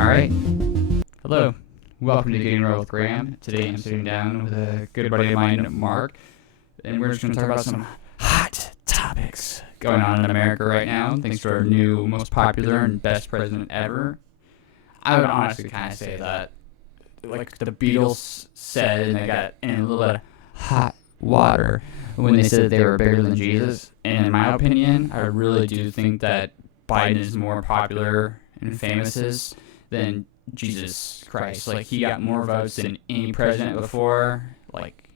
Alright. Hello. Welcome to Getting Real with Graham. Today I'm sitting down with a good buddy of mine, Mark, and we're just going to talk about some hot topics going on in America right now, thanks to our new, most popular, and best president ever. I would honestly kind of say that, like the Beatles said, and they got in a little bit of hot water when they said that they were bigger than Jesus. And in my opinion, I really do think that Biden is more popular and famous than Jesus Christ. Like, he got more votes than any president before. Like,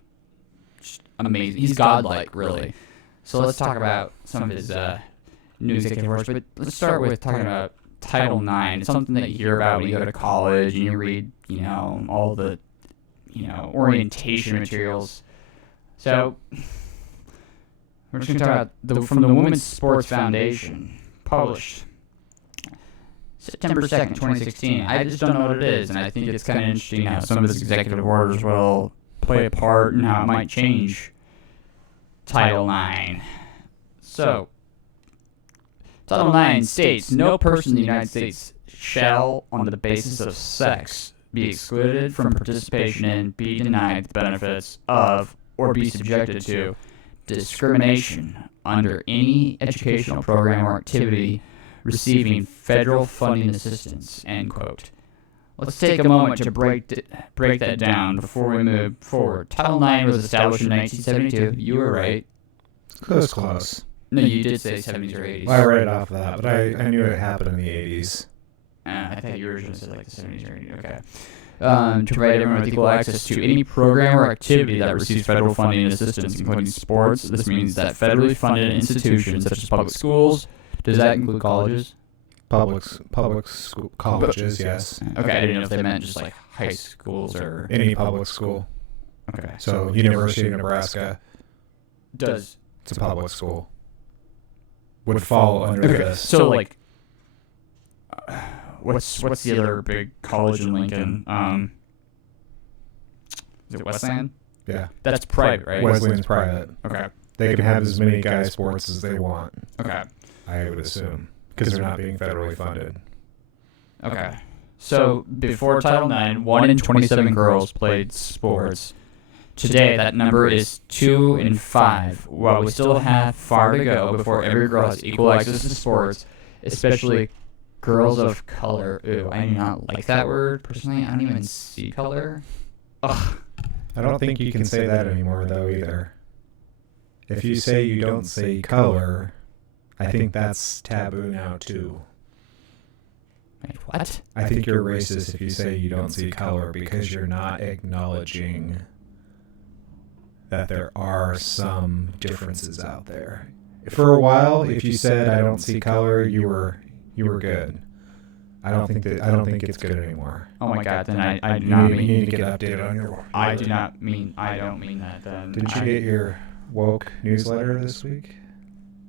just amazing. He's godlike, really. So let's talk about some of his new executive orders. But let's start with talking about Title IX. It's something that you hear about when you go to college and you read, all the, orientation materials. So we're just going to talk about from the Women's Sports Foundation, published September 2nd, 2016. I just don't know what it is, and I think it's kind of interesting how some of his executive orders will play a part and how it might change Title IX. So, Title IX states, no person in the United States shall, on the basis of sex, be excluded from participation in, be denied the benefits of, or be subjected to discrimination under any educational program or activity receiving federal funding assistance, end quote. Let's take a moment to break that down before we move forward. Title IX was established in 1972. You were right. Close. No, you did say 70s or 80s. Well, I read it off of that, but I knew it happened in the 80s. I thought you originally said like the 70s or 80s. Okay. To provide everyone with equal access to any program or activity that receives federal funding and assistance, including sports. This means that federally funded institutions such as public schools. Does that include colleges? Public school, colleges, yes. Okay, I didn't know if they meant just like high schools or any public school. Okay. So University of Nebraska, It's a public school, would fall under this. So like, what's the other big college in Lincoln? Is it Wesleyan? Yeah. That's private, right? Wesleyan's private. Okay. They can have as many guy sports as they want. Okay. I would assume, because they're not being federally funded. Okay. So before Title IX, 1 in 27 girls played sports. Today, that number is 2 in 5. While we still have far to go before every girl has equal access to sports, especially girls of color. Ooh, I do not like that word. Personally, I don't even see color. Ugh. I don't think you can say that anymore, though, either. If you say you don't see color, I think that's taboo now, too. Wait, what? I think you're racist if you say you don't see color because you're not acknowledging that there are some differences out there. For a while, if you said I don't see color, you were good. I don't think it's good anymore. Oh my God! Then I do not mean. You need to get updated on your. I don't mean that. Then didn't you get your woke newsletter this week?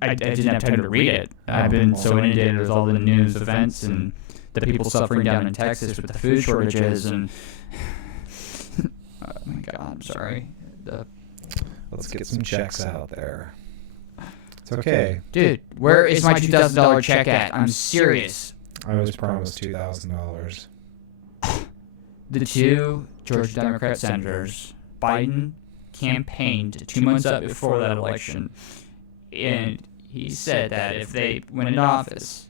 I didn't have time to read it. I've been so inundated with all the news events and the people suffering down in Texas with the food shortages and. Oh my God! I'm sorry. Let's get some checks out there. It's okay. Dude, where is my $2,000 check at? I'm serious. I was promised $2,000. The two Georgia Democrat senators, Biden campaigned 2 months up before that election, and he said that if they went into office,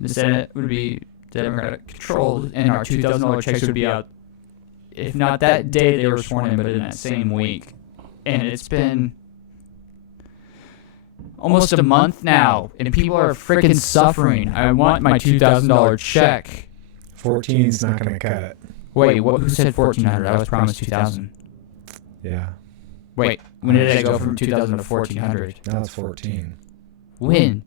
the Senate would be Democratic controlled, and our $2,000 checks would be out, if not that day they were sworn in, but in that same week. And it's been almost a month now, and people are freaking suffering. I want my $2,000 check. 14's not going to cut it. Wait, who said 1,400? I was promised 2,000. Yeah. Wait, when did it go from 2,000 to 1,400? Now it's 14. When?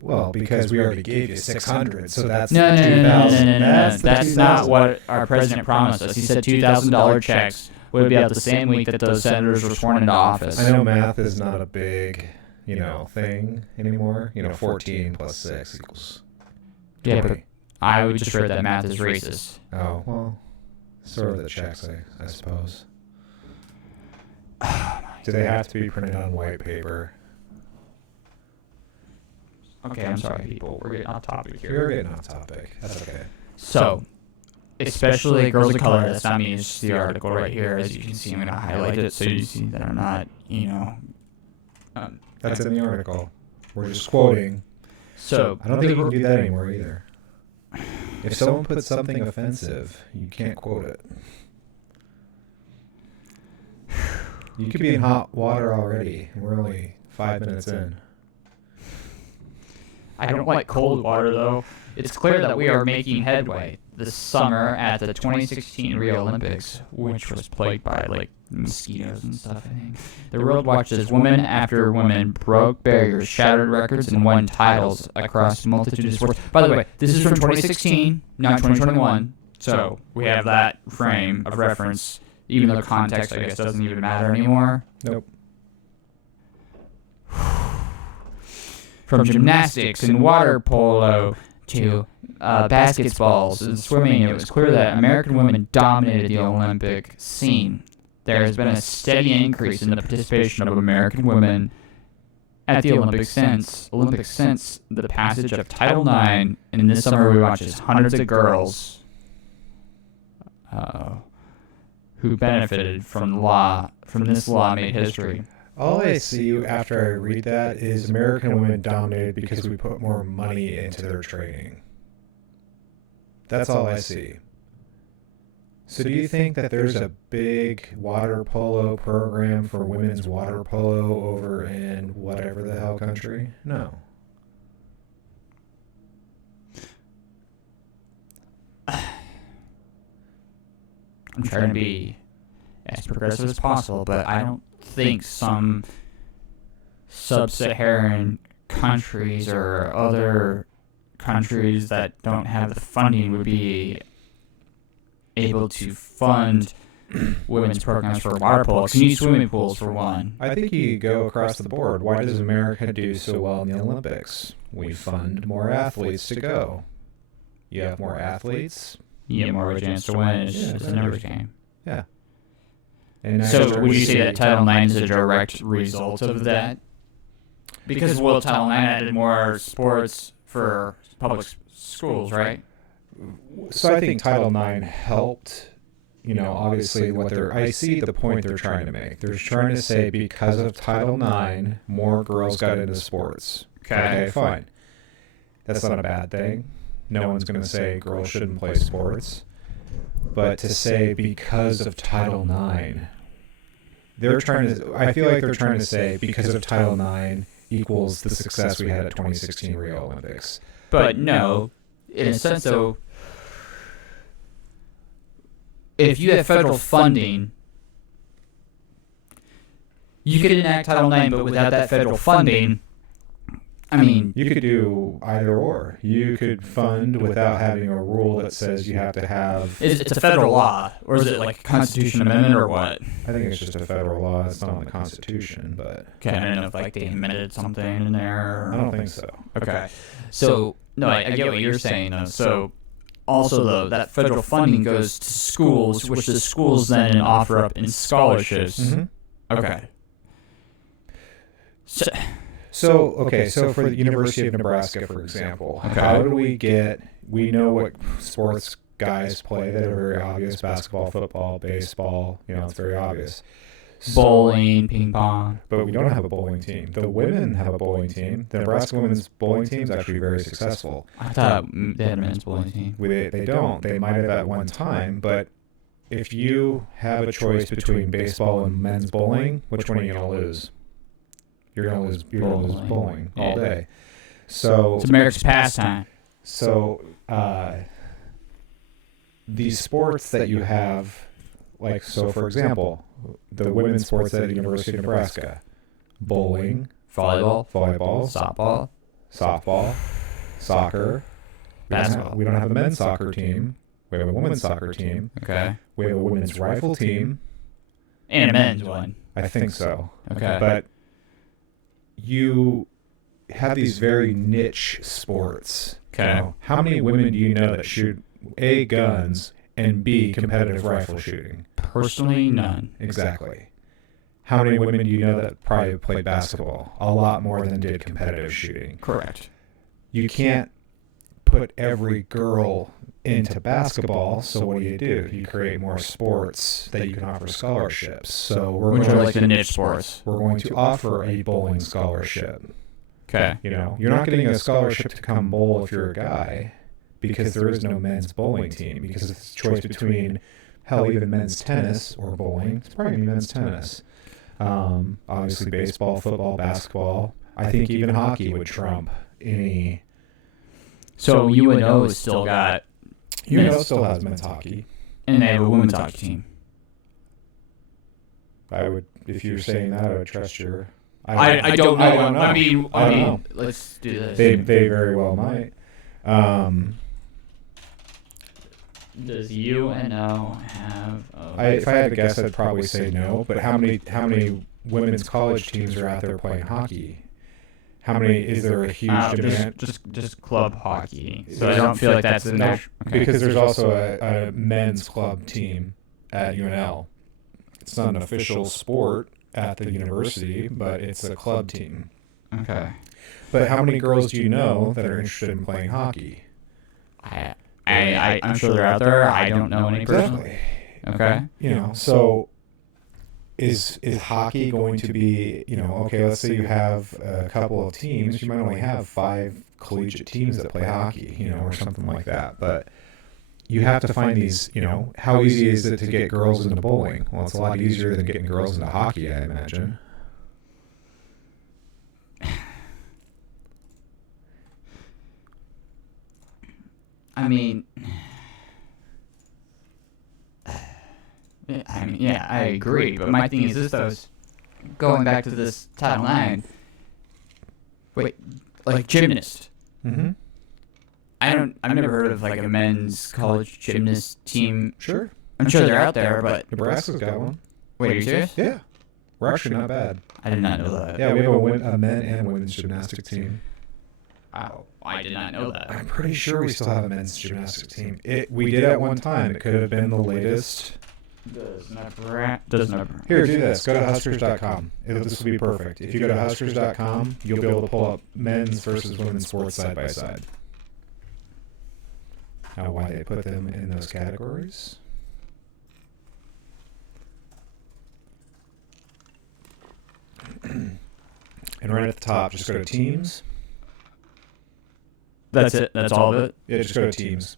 Well, because we already gave you 600, so that's No. 2,000. That's not what our president promised us. He said $2,000 checks would be out the same week that those senators were sworn into office. I know math is not a big, thing anymore. 14 plus 6 equals 20. Yeah, but I would just read that math is racist. Oh, well, sort of the checks, I suppose. Do they have to be printed on white paper? Okay, I'm sorry, people. We're getting off topic here. You're getting off topic. That's okay. So, especially girls of color, that's not me, it's just the article right here. As you can see, I'm going to highlight it so you see that I'm not, That's in the article. We're just quoting. So, I don't think you can do that anymore either. If someone puts something offensive, you can't quote it. You could be in hot water already. We're only 5 minutes in. I don't like cold water, though. It's clear that we are making headway this summer at the 2016 Rio Olympics, which was plagued by, mosquitoes and stuff, I think. The world watched as woman after woman broke barriers, shattered records, and won titles across a multitude of sports. By the way, this is from 2016, not 2021, so we have that frame of reference, even though context, I guess, doesn't even matter anymore. Nope. From gymnastics and water polo to basketballs and swimming, it was clear that American women dominated the Olympic scene. There has been a steady increase in the participation of American women at the Olympics since the passage of Title IX, and this summer we watched as hundreds of girls who benefited from this law made history. All I see after I read that is American women dominated because we put more money into their training. That's all I see. So do you think that there's a big water polo program for women's water polo over in whatever the hell country? No. I'm trying to be as progressive as possible, but I don't think some sub-Saharan countries or other countries that don't have the funding would be able to fund women's programs for water polo. Can use swimming pools for one. I think you go across the board. Why does America do so well in the Olympics? We fund more athletes to go. You have more athletes. You get more of a chance to win. It's a numbers game. Yeah. And so would you say that Title IX is a direct result of that? Because Title IX added more sports for public schools, right? So I think Title IX helped, obviously I see the point they're trying to make. They're trying to say because of Title IX, more girls got into sports. Okay, fine. That's not a bad thing. No one's going to say girls shouldn't play sports. But to say because of Title IX, I feel like they're trying to say because of Title IX equals the success we had at 2016 Rio Olympics. But no, in a sense, though, if you have federal funding, you could enact Title IX, but without that federal funding, you could do either or. You could fund without having a rule that says you have to have... It's a federal law, or is it like a Constitution amendment, or what? I think it's just a federal law. It's not on the Constitution, but... Okay, I don't know if they amended something in there. I don't think so. Okay. So, no, I get what you're saying, though. So, also, though, that federal funding goes to schools, which the schools then offer up in scholarships. Mm-hmm. Okay. So for the University of Nebraska, for example, how do we know what sports guys play that are very obvious: basketball, football, baseball, it's very obvious. Bowling, ping pong. But we don't have a bowling team. The women have a bowling team. The Nebraska women's bowling team is actually very successful. I thought they had a men's bowling team. They don't. They might have at one time, but if you have a choice between baseball and men's bowling, which one are you going to lose? You're gonna lose bowling all day. So it's America's pastime. So these sports that you have, for example, the women's sports at the University of Nebraska: bowling, volleyball, softball, soccer, basketball. We don't have a men's soccer team. We have a women's soccer team. Okay. We have a women's rifle team. And a men's one. I think so. Okay. But you have these very niche sports. Okay. How many women do you know that shoot A, guns, and B, competitive rifle shooting? Personally, none. Exactly. How many women do you know that probably played basketball? A lot more than did competitive shooting. Correct. You can't put every girl into basketball, so what do? You create more sports that you can offer scholarships. So Which are like the niche sports. we're going to offer a bowling scholarship. Okay. You know, you're not getting a scholarship to come bowl if you're a guy, because there is no men's bowling team, because it's a choice between, hell, even men's tennis or bowling. It's probably gonna be men's tennis. Obviously baseball, football, basketball. I think even hockey would trump any. So UNO has still got... UNO still has men's hockey. And they have a women's hockey team. I would, if you're saying that, I would trust your... I don't know. I mean, know. let's do this. They very well might. Does UNO have... If I had to guess, I'd probably say no. But how many women's college teams are out there playing hockey? How many is there a huge demand? Just club hockey. So I don't feel like that's a natural... Because there's also a men's club team at UNL. It's not an official sport at the university, but it's a club team. Okay. But how many girls do you know that are interested in playing hockey? I'm sure they're out there. I don't know any personally. Okay. You know, so is hockey going to be, you know, okay, let's say you have a couple of teams, you might only have 5 collegiate teams that play hockey, you know, or something like that. But you have to find these, you know, how easy is it to get girls into bowling? Well, it's a lot easier than getting girls into hockey, I imagine. I mean, yeah, I agree. But my thing is this, though, is going back to this Title IX. Wait, like gymnast. Mm-hmm. I've never heard of like a men's college gymnast team. Sure. I'm sure they're out there, but Nebraska's got one. wait, are you serious? Yeah. We're actually not bad. I did not know that. Yeah, we have a men and women's gymnastics team. Oh, I did not know that. I'm pretty sure we still have a men's gymnastics team. We did at one time. It could have been the latest. Does Nebraska... Here, do this. Go to Huskers.com. This will be perfect. If you go to Huskers.com, you'll be able to pull up men's versus women's sports side by side. Now, why they put them in those categories? And right at the top, just go to teams. That's it? That's all of it? Yeah, just go to teams.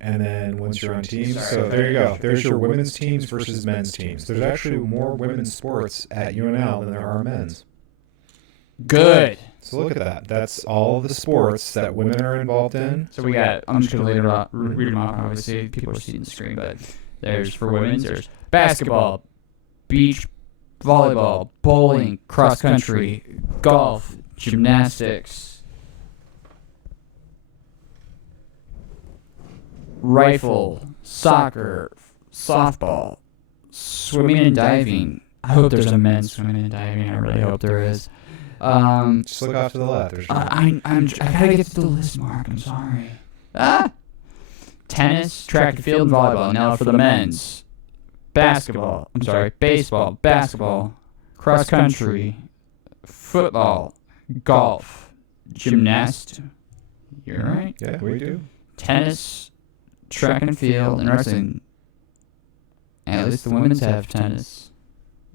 And then once you're on teams, so there you go. There's your women's teams versus men's teams. There's actually more women's sports at UNL than there are men's. Good. So look at that. That's all the sports that women are involved in. So we got, I'm just going to read them off, obviously. People are seeing the screen, but there's for women's, there's basketball, beach volleyball, bowling, cross country, golf, gymnastics, rifle, soccer, softball, swimming and diving. I hope there's a men's swimming and diving. I really hope there is. Just look off to the left. There's I gotta get to the list, Mark. I'm sorry. Tennis, track and field, and volleyball. Now for the men's. Baseball, cross country, football, golf, gymnast. You're right. Yeah, we do. Tennis, track and field, and wrestling. At least the women's have tennis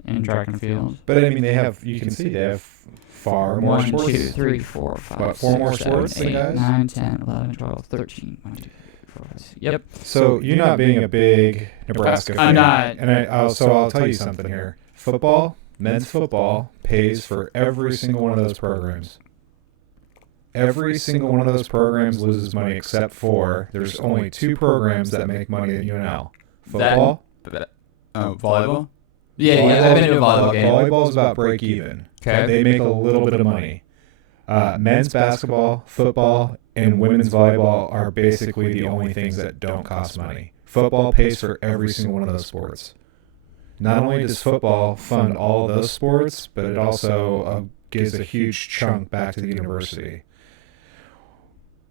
and track and field. But I mean, they have. You can see they have far more 1, sports. 2, 3, 4, 5, What, 4 more 6, 7, sports than 8, guys? 9, 10, 11, 12, 13. 1, 2, 3, 4, 5, 6. Yep. So you're not being a big Nebraska fan. I'm not. And I'll tell you something here. Football, men's football, pays for every single one of those programs. Every single one of those programs loses money except for there's only 2 programs that make money at UNL. Football. Volleyball? Yeah, I've been to a volleyball game. Volleyball's about break even. Okay. They make a little bit of money. Men's basketball, football, and women's volleyball are basically the only things that don't cost money. Football pays for every single one of those sports. Not only does football fund all of those sports, but it also gives a huge chunk back to the university.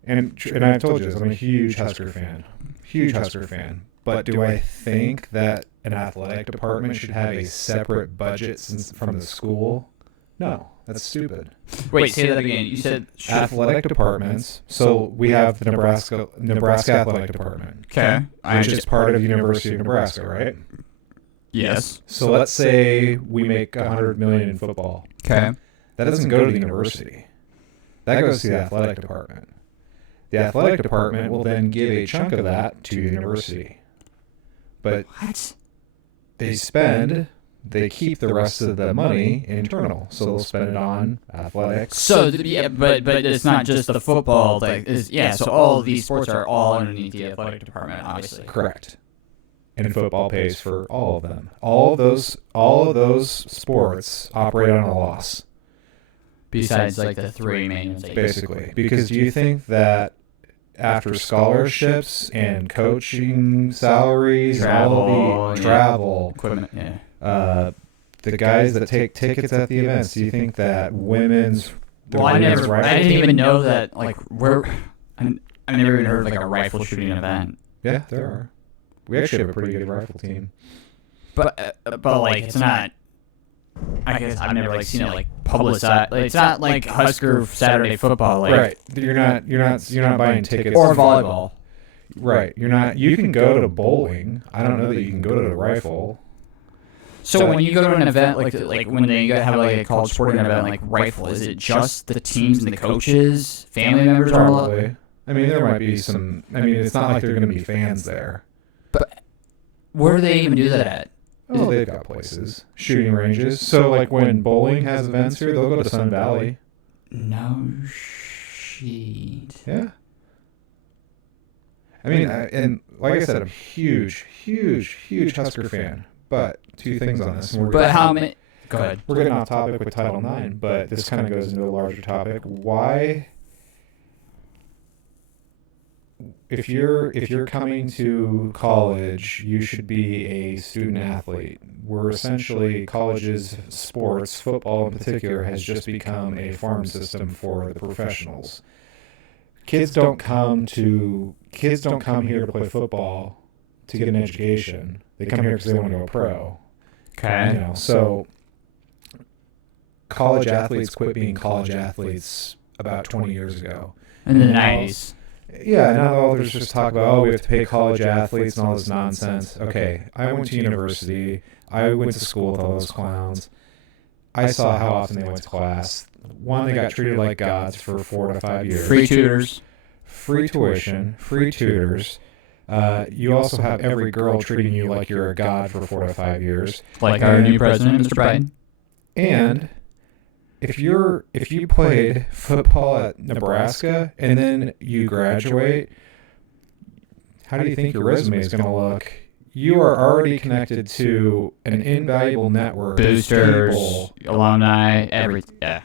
And I've told you this, I'm a huge Husker fan. Huge Husker fan. But do I think that an athletic department should have a separate budget from the school No, that's stupid. Wait, say that again. You said Athletic departments. So we have the Nebraska Athletic Department, okay. which is part of University of Nebraska, right? Yes. So let's say we make $100 million in football. Okay. That doesn't go to the university. That goes to the athletic department. The athletic department will then give a chunk of that to the university. But What? they keep the rest of the money internal. So they'll spend it on athletics. So, but it's not just the football. So all of these sports are all underneath the athletic department, obviously. Correct. And football pays for all of them. All of those sports operate on a loss. Besides, like, the three main ones. Basically. Because do you think that after scholarships and coaching salaries, all the travel, equipment, yeah. The guys that take tickets at the events, do you think that I didn't even know that, like, I never even heard of, like, a rifle shooting event. Yeah, there are. We actually have a pretty good rifle team. But like, it's not, I guess I've never, like, seen it, like, publicized. Like, it's not like Husker Saturday football, like. Right. You're not buying tickets. Or volleyball. Right. You can go to bowling. I don't know that you can go to the rifle. So when you go to an event, like when they have, like, a college sporting event, like rifle, is it just the teams and the coaches, family members? Probably. I mean, there might be some. I mean, it's not like they're going to be fans there. But where do they even do that at? Oh, they've got places, shooting ranges. So, like, when bowling has events here, they'll go to Sun Valley. No shit. Yeah. I mean, and like I said, I'm a huge Husker fan. But two things on this. But how many? Go ahead. We're getting off topic with Title IX, but this kind of goes into a larger topic. Why? If you're coming to college, you should be a student athlete. We're essentially college's sports, football in particular, has just become a farm system for the professionals. Kids don't come here to play football to get an education. They come here because they want to go pro. Okay. So college athletes quit being college athletes about 20 years ago. In the 90s. Yeah, now all there's just talk about, we have to pay college athletes and all this nonsense. Okay, I went to university. I went to school with all those clowns. I saw how often they went to class. One, they got treated like gods for 4 to 5 years. Free tutors. Free tuition, free tutors. You also have every girl treating you like you're a god for 4 to 5 years. Like our new president, Mr. Biden. And if you played football at Nebraska and then you graduate, how do you think your resume is going to look? You are already connected to an invaluable network. Boosters, of people. alumni, yeah.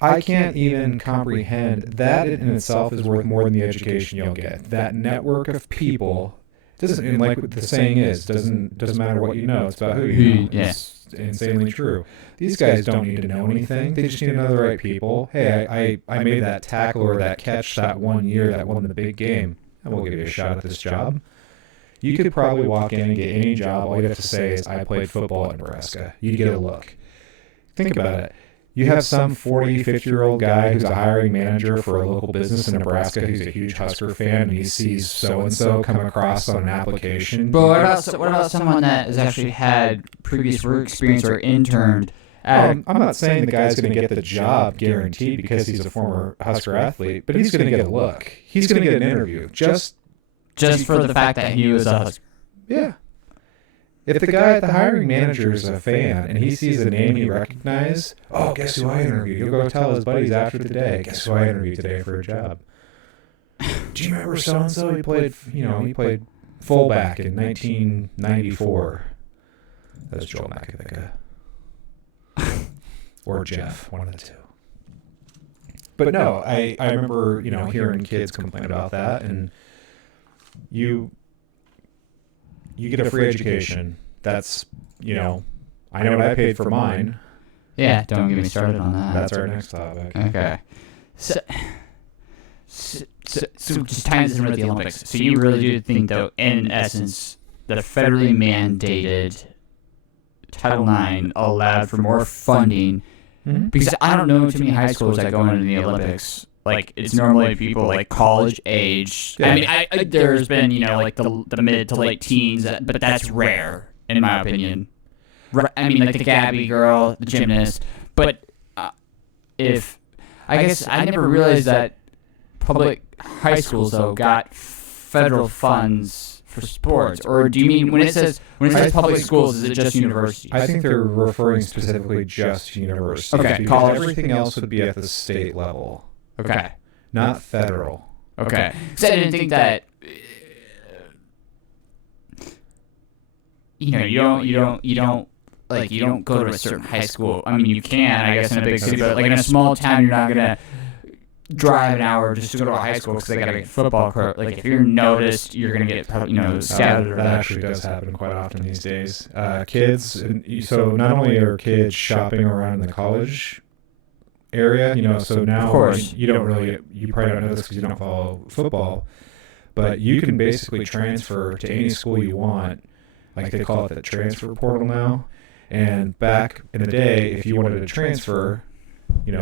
I can't even comprehend that in itself is worth more than the education you'll get. That network of people doesn't, and like the saying is, doesn't matter what you know, it's about who you know. Yeah. It's insanely true. These guys don't need to know anything. They just need to know the right people. Hey, I made that tackle or that catch that one year that won the big game. I will give you a shot at this job. You could probably walk in and get any job. All you'd have to say is, I played football at Nebraska. You'd get a look. Think about it. You have some 40, 50-year-old guy who's a hiring manager for a local business in Nebraska who's a huge Husker fan, and he sees so-and-so come across on an application. But what about someone that has actually had previous work experience or interned? I'm not saying the guy's going to get the job guaranteed because he's a former Husker athlete, but he's going to get a look. He's going to get an interview. Just for the fact that he was a Husker. Yeah. If the guy at the hiring manager is a fan and he sees a name he recognizes, oh, guess who I interviewed? He'll go tell his buddies after the day, guess who I interviewed today for a job? Do you remember so-and-so? He played fullback in 1994. That's Joel Makovicka. Or Jeff, one of the two. But no, I remember, hearing kids complain about that, and you get a free education. That's, I know what I paid for mine. Yeah, don't get me started on that. That's our next topic. Okay. So just tying this in with the Olympics. So you really do think, though, in essence, that a federally mandated Title IX allowed for more funding Because I don't know too many high schools that go into the Olympics. Like, it's normally people like college age. Yeah. I mean, there's been, like the mid to late teens, but that's rare, in my opinion. I mean, like the Gabby girl, the gymnast. But I guess I never realized that public high schools, though, got federal funds for sports. Or do you mean, when it says public schools, is it just universities? I think they're referring specifically just to universities. Okay, because college. everything else would be at the state level, Okay. not federal. Okay. Because I didn't think that. You don't go to a certain high school. I mean, you can, I guess, in a big city, but like in a small town, you're not gonna drive an hour just to go to a high school because they got a football court. Like, if you're noticed, you're gonna get scouted. That actually does happen quite often these days. Kids, so not only are kids shopping around in the college area, so now Of course. you probably don't know this because you don't follow football, but you can basically transfer to any school you want. Like, they call it the transfer portal now. And back in the day, if you wanted to transfer, you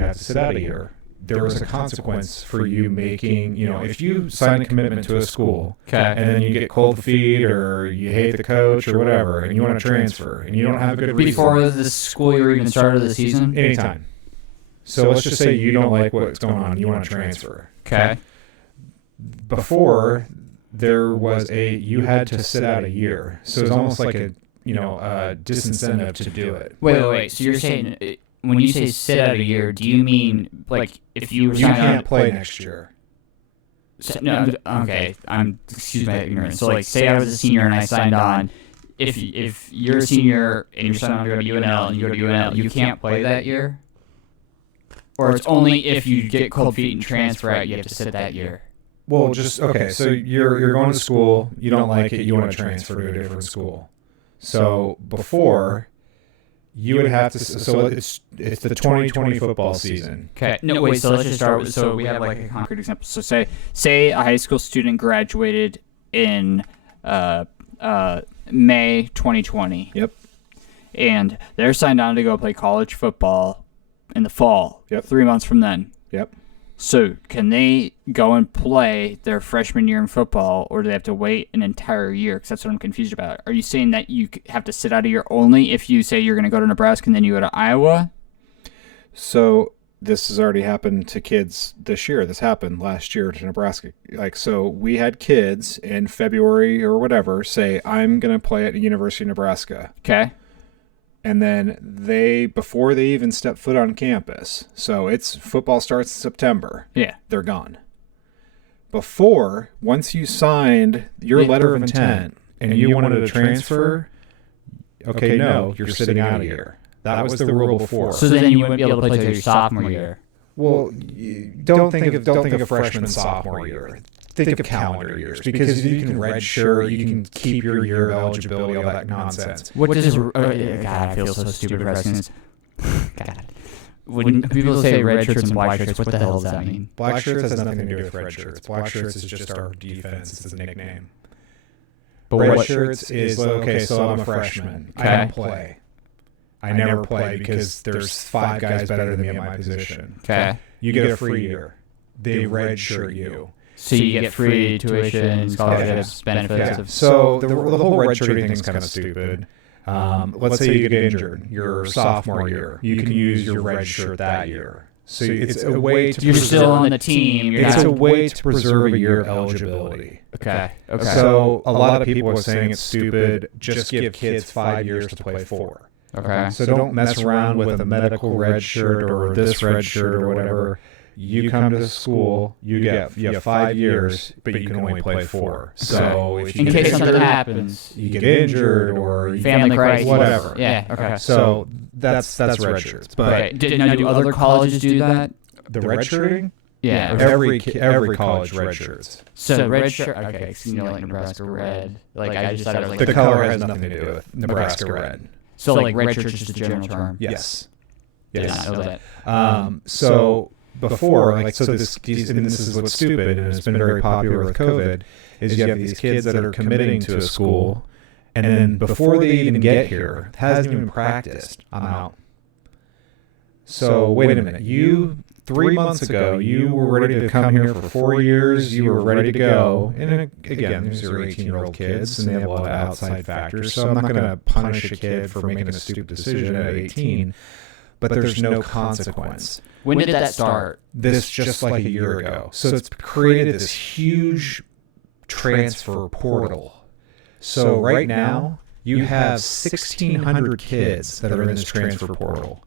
have to sit out a year. There was a consequence for you making, if you sign a commitment to a school, and then you get cold feet or you hate the coach or whatever, and you want to transfer, and you don't have a good reason. Before the school year even started the season? Anytime. So let's just say you don't like what's going on, you want to transfer. Okay. Before, there was you had to sit out a year. So it's almost like a disincentive to do it. Wait. So you're saying, when you say sit out a year, do you mean, like, if you were You signed can't on... play next year. No, okay. Excuse my ignorance. So, like, say I was a senior and I signed on. If you're a senior and you're signed on to go to UNL and you go to UNL, you can't play that year? Or it's only if you get cold feet and transfer out, you have to sit that year? Well, okay. So you're going to school. You don't like it. You want to transfer to a different school. So before, you would have to. So it's the 2020 football season. Okay. No, wait. So let's just start with. So we have like a concrete example. So say a high school student graduated in May 2020. Yep. And they're signed on to go play college football in the fall. Yep. 3 months from then. Yep. So can they go and play their freshman year in football, or do they have to wait an entire year? Because that's what I'm confused about. Are you saying that you have to sit out a year only if you say you're going to go to Nebraska and then you go to Iowa? So this has already happened to kids this year. This happened last year to Nebraska. So we had kids in February or whatever say, I'm going to play at the University of Nebraska. Okay. And then before they even step foot on campus, so football starts in September. Yeah. They're gone. Once you signed your letter of intent and you wanted to transfer, okay, no, you're sitting out a year. That was the rule before. So then you wouldn't be able to play till your sophomore year. Well, don't think of freshman sophomore year. Think of calendar years, because you can redshirt, you can keep your year of eligibility, all that nonsense. What does God, I feel so stupid for asking this. God. When people say red shirts and white shirts, what the hell does that mean? Black shirts has nothing to do with red shirts. Black shirts is just our defense. It's a nickname. But red shirts is, okay, so I'm a freshman. I don't play. I never play because there's 5 guys better than me at my position. Okay. You get a free year. They red shirt you. So you get free tuition, scholarships, benefits. Yeah. So the whole red shirting thing is kind of stupid. Let's say you get injured your sophomore year. You can use your red shirt that year. So it's a way to... You're still on the team. It's a way to preserve a year of eligibility. Okay. So a lot of people are saying it's stupid. Just give kids 5 years to play 4. Okay. So don't mess around with a medical red shirt or this red shirt or whatever. You come to the school, you have 5 years, but you can only play 4. So if you in case something happens, you get injured or family crisis, whatever. Yeah. Okay. So that's red shirts. But do other colleges do that? the red shirting, Yeah. every college red shirts. So red shirt. Okay. So like Nebraska red. Like I just thought it was like The color has nothing to do with Nebraska red. So like red shirt is just a general term. Yes. Did not know that. So before, this is what's stupid, and it's been very popular with COVID, is you have these kids that are committing to a school, and then before they even get here, hasn't even practiced, I'm out. So wait a minute. You 3 months ago, you were ready to come here for 4 years. You were ready to go. And again, these are 18-year-old kids, and they have a lot of outside factors. So I'm not going to punish a kid for making a stupid decision at 18. But there's no consequence. When did that start? This just like a year ago. So it's created this huge transfer portal. So right now, you have 1,600 kids that are in this transfer portal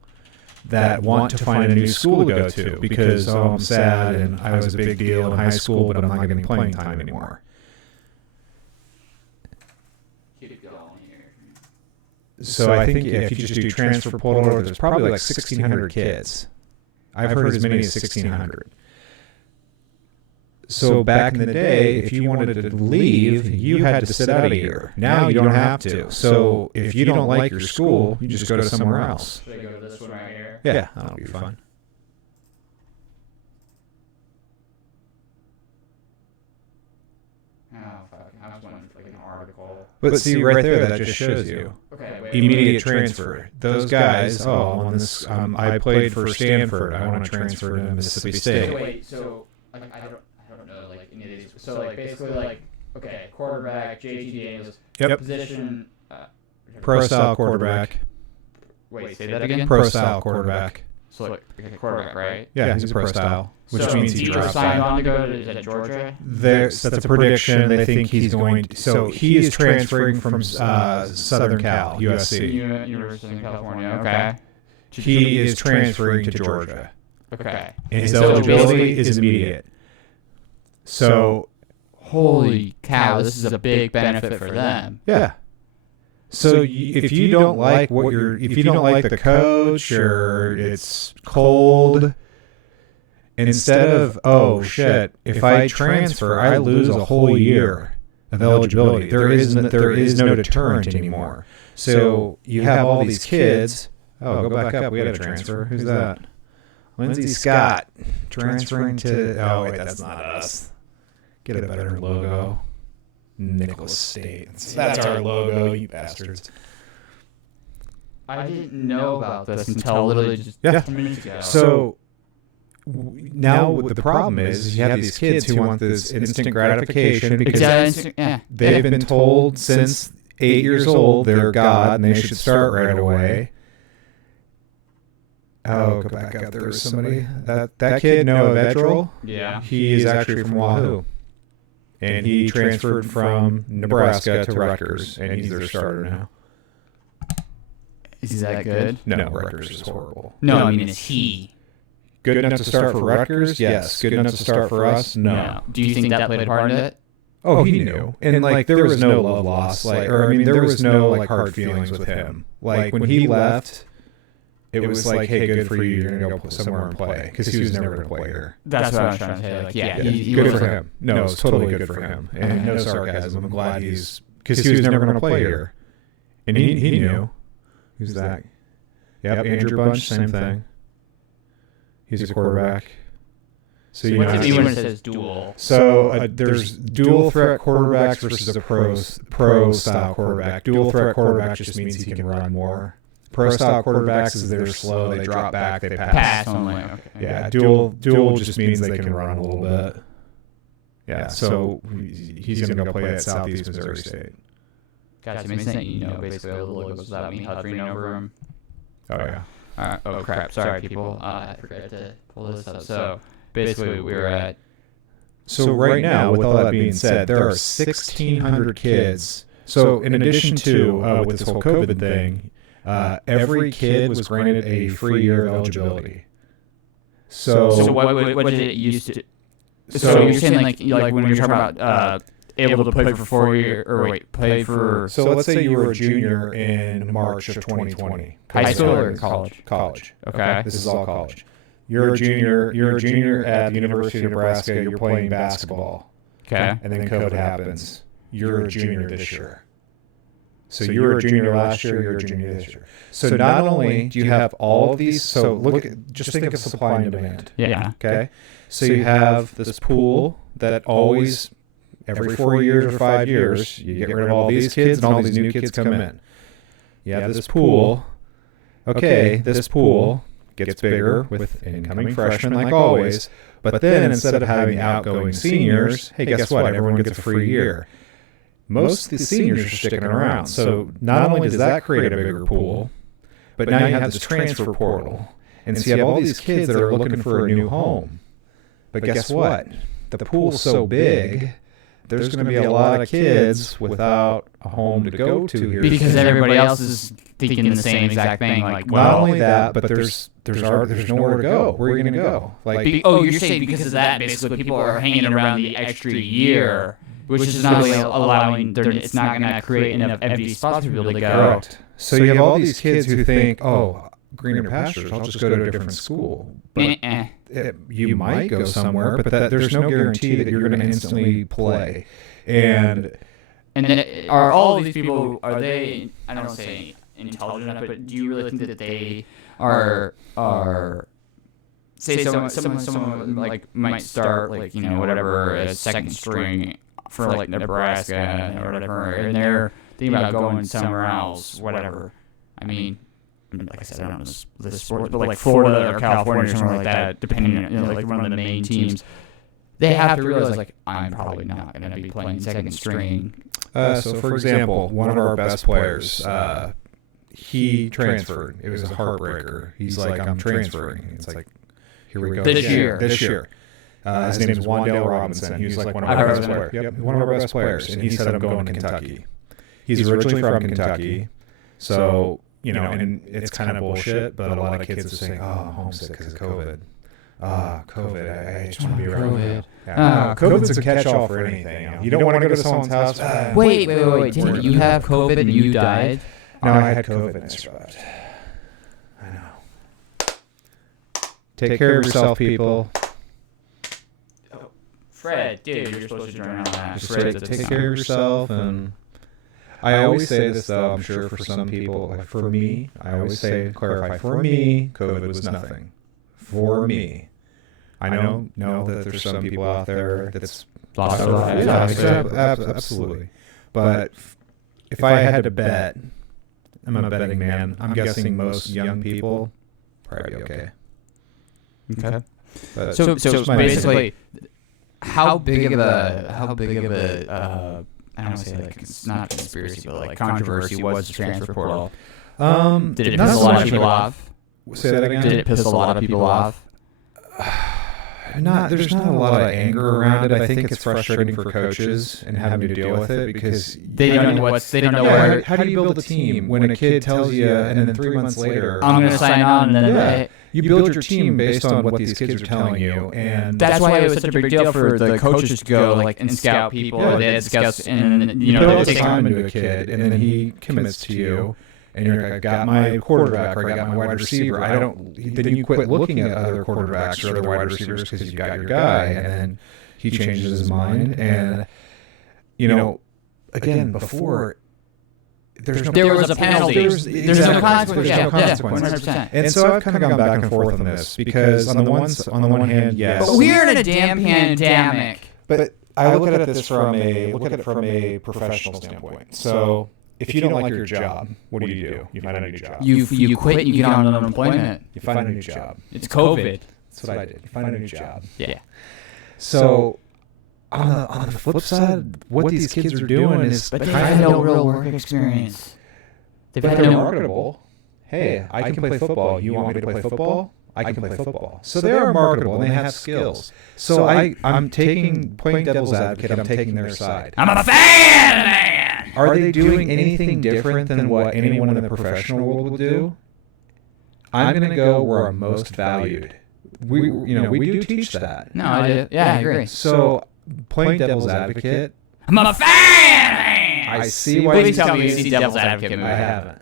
that want to find a new school to go to because, oh, I'm sad and I was a big deal in high school, but I'm not getting playing time anymore. Keep going here. So I think if you just do transfer portal, there's probably like 1,600 kids. I've heard as many as 1,600. So back in the day, if you wanted to leave, you had to sit out a year. Now you don't have to. So if you don't like your school, you just go to somewhere else. Should I go to this one right here? Yeah, that'll be fun. Oh, fuck. I was wondering if like an article. But see, right there, that just shows you. Okay, wait. Immediate transfer. Those guys, on this, I played for Stanford. I want to transfer to Mississippi So State. wait, so like I don't know like any of these. So like basically like okay, quarterback, JT Daniels, Yep. position, Pro-style quarterback. Wait, say that again. Pro-style quarterback. So like okay, quarterback, right? Yeah, he's a pro-style, which so means he he drops signed out. on to go to is that Georgia? That's a prediction. They think he's going. So he is transferring from Southern Cal, USC. University of California. Okay. He is transferring to Georgia, Okay. and his So eligibility is immediate. So Holy cow! This is a big benefit for them. yeah. So if you don't like if you don't like the coach or it's cold, instead of, oh shit, if I transfer, I lose a whole year of eligibility. There is no deterrent anymore. So you have all these kids. Oh, go back up. We had a transfer. Who's that? Lindsey Scott transferring to. Oh wait, that's not us. Get a better logo. Nicholas State. That's our logo, you bastards. I didn't know about this until literally just Yeah. 10 minutes ago. So now what the problem is you have these kids who want this instant gratification because they've been told since 8 years old they're God and they should start right away. Oh, go back up. There was somebody. That kid, Noah Vedral, Yeah. he is actually from Wahoo. And he transferred from Nebraska to Rutgers, and he's their starter now. Is he that good? No, Rutgers is horrible. No, I mean, is he? Good enough to start for Rutgers? Yes. Good enough to start for us? No. Do you think that played a part in it? Oh, he knew. And, like, there was no love lost. There was no, like, hard feelings with him. Like, when he left, it was like, hey, good for you. You're going to go somewhere and play. Because he was never going to play here. That's what I was trying to say. Like, yeah, he good was for him. No, it's totally good for him. And no sarcasm. I'm glad he's... Because he was never going to play here. And he knew. Who's that? Yep, Andrew Bunch, same thing. He's a quarterback. So you What's know, it mean when it says dual? So there's dual threat quarterbacks versus a pro style quarterback. Dual threat quarterback just means he can run more. Pro style quarterbacks is they're slow, they drop back, they pass. Pass only. Okay. Yeah, dual just means they can run a little bit. Yeah, so he's going to go play at Southeast Missouri State. Gotcha. I mean, basically all the logos without me hovering over them. Oh yeah. Oh crap! Sorry, people. I forgot to pull this up. So basically, we were at. So right now, with all that being said, there are 1,600 kids. So in addition to with this whole COVID thing, every kid was granted a free year of eligibility. So what did it used to? So you're saying like when you're talking about able to play for 4 years or play for. So let's say you were a junior in March of 2020. High school or college? College. Okay. This is all college. You're a junior at the University of Nebraska. You're playing basketball. Okay. And then COVID happens. You're a junior this year. So you were a junior last year. You're a junior this year. So not only do you have all of these. So just think of supply and demand. Yeah. Okay. So you have this pool that always. Every 4 years or 5 years, you get rid of all these kids and all these new kids come in. You have this pool. Okay, this pool gets bigger with incoming freshmen, like always. But then instead of having outgoing seniors, hey, guess what? Everyone gets a free year. Most of the seniors are sticking around. So not only does that create a bigger pool, but now you have this transfer portal. And so you have all these kids that are looking for a new home. But guess what? The pool's so big, there's going to be a lot of kids without a home to go to here. Because everybody else is thinking the same exact thing. Like, well, not only that, but there's nowhere to go. Where are you going to go? Like, you're saying because of that, basically, people are hanging around the extra year, which is not really allowing. It's not going to create enough empty spots for people to go. Correct. So you have all these kids who think, oh, greener pastures, I'll just go to a different school. But you might go somewhere, but there's no guarantee that you're going to instantly play. And then are all of these people, are they, I don't say intelligent enough, but do you really think that they are say someone like might start like, you know, whatever, a second string for like Nebraska or whatever, and they're thinking about going somewhere else, whatever. I mean, like I said, I don't know the sports, but like Florida or California or something like that, depending on, you know, like one of the main teams, they have to realize, like, I'm probably not going to be playing second string. So, for example, one of our best players, he transferred. It was a heartbreaker. He's like, I'm transferring. It's like, here we go. This year. His name is Wandale Robinson. He was like one of our best players. Yep, one of our best players. And he said, I'm going to Kentucky. He's originally from Kentucky. So, you know, and it's kind of bullshit, but a lot of kids are saying, oh, I'm homesick because of COVID. COVID. I just want to be around COVID. Yeah. COVID's a catch-all for anything. You don't want to go to someone's house. Wait. Didn't you have COVID and you died? No, I had COVID and I survived. I know. Take care of yourself, people. Fred, dude, you're supposed to join on that. Take care of yourself. And I always say this, though, I'm sure for some people, for me, I always say, clarify, for me, COVID was nothing. For me. I know that there's some people out there that's lost their lives. Yeah, absolutely. But if I had to bet, I'm a betting man. I'm guessing most young people probably be okay. Okay. But So basically, how big of a I don't want to say, like, it's not a conspiracy, but like controversy was the transfer portal? Did it piss a lot of people off? Say that again? Did it piss a lot of people off? There's not a lot of anger around it. I think it's frustrating for coaches and having to deal with it because they don't know where. How do you build a team when a kid tells you, and then 3 months later, I'm going to sign on, and then you build your team based on what these kids are telling you, and that's why it was such a big deal for the coaches to go like and scout people. Yeah. They had scouts, and you put all this time into a kid, and then he commits to you. And you're like, I got my quarterback or I got my wide receiver. Then you quit looking at other quarterbacks or other wide receivers because you got your guy. And then he changes his mind. And, you know, again, before, there was a penalty. There's no consequence. There's no consequence. 100%. And so I've kind of gone back and forth on this because on the one hand, yes. But we're in a damn pandemic. But I look at it from a professional standpoint. So if you don't like your job, what do? You find a new job. You quit and you get on unemployment. You find a new job. It's COVID. That's what I did. You find a new job. Yeah. So on the flip side, what these kids are doing is they've had no real work experience. They're marketable. Hey, I can play football. You want me to play football? I can play football. So they are marketable and they have skills. So I'm playing devil's advocate. I'm taking their side. I'm a fan, man. Are they doing anything different than what anyone in the professional world will do? I'm going to go where I'm most valued. We do teach that. No, I do. Yeah, I agree. So playing devil's advocate. I'm a fan, man. I see why. Please tell me you see devil's advocate movie. I haven't.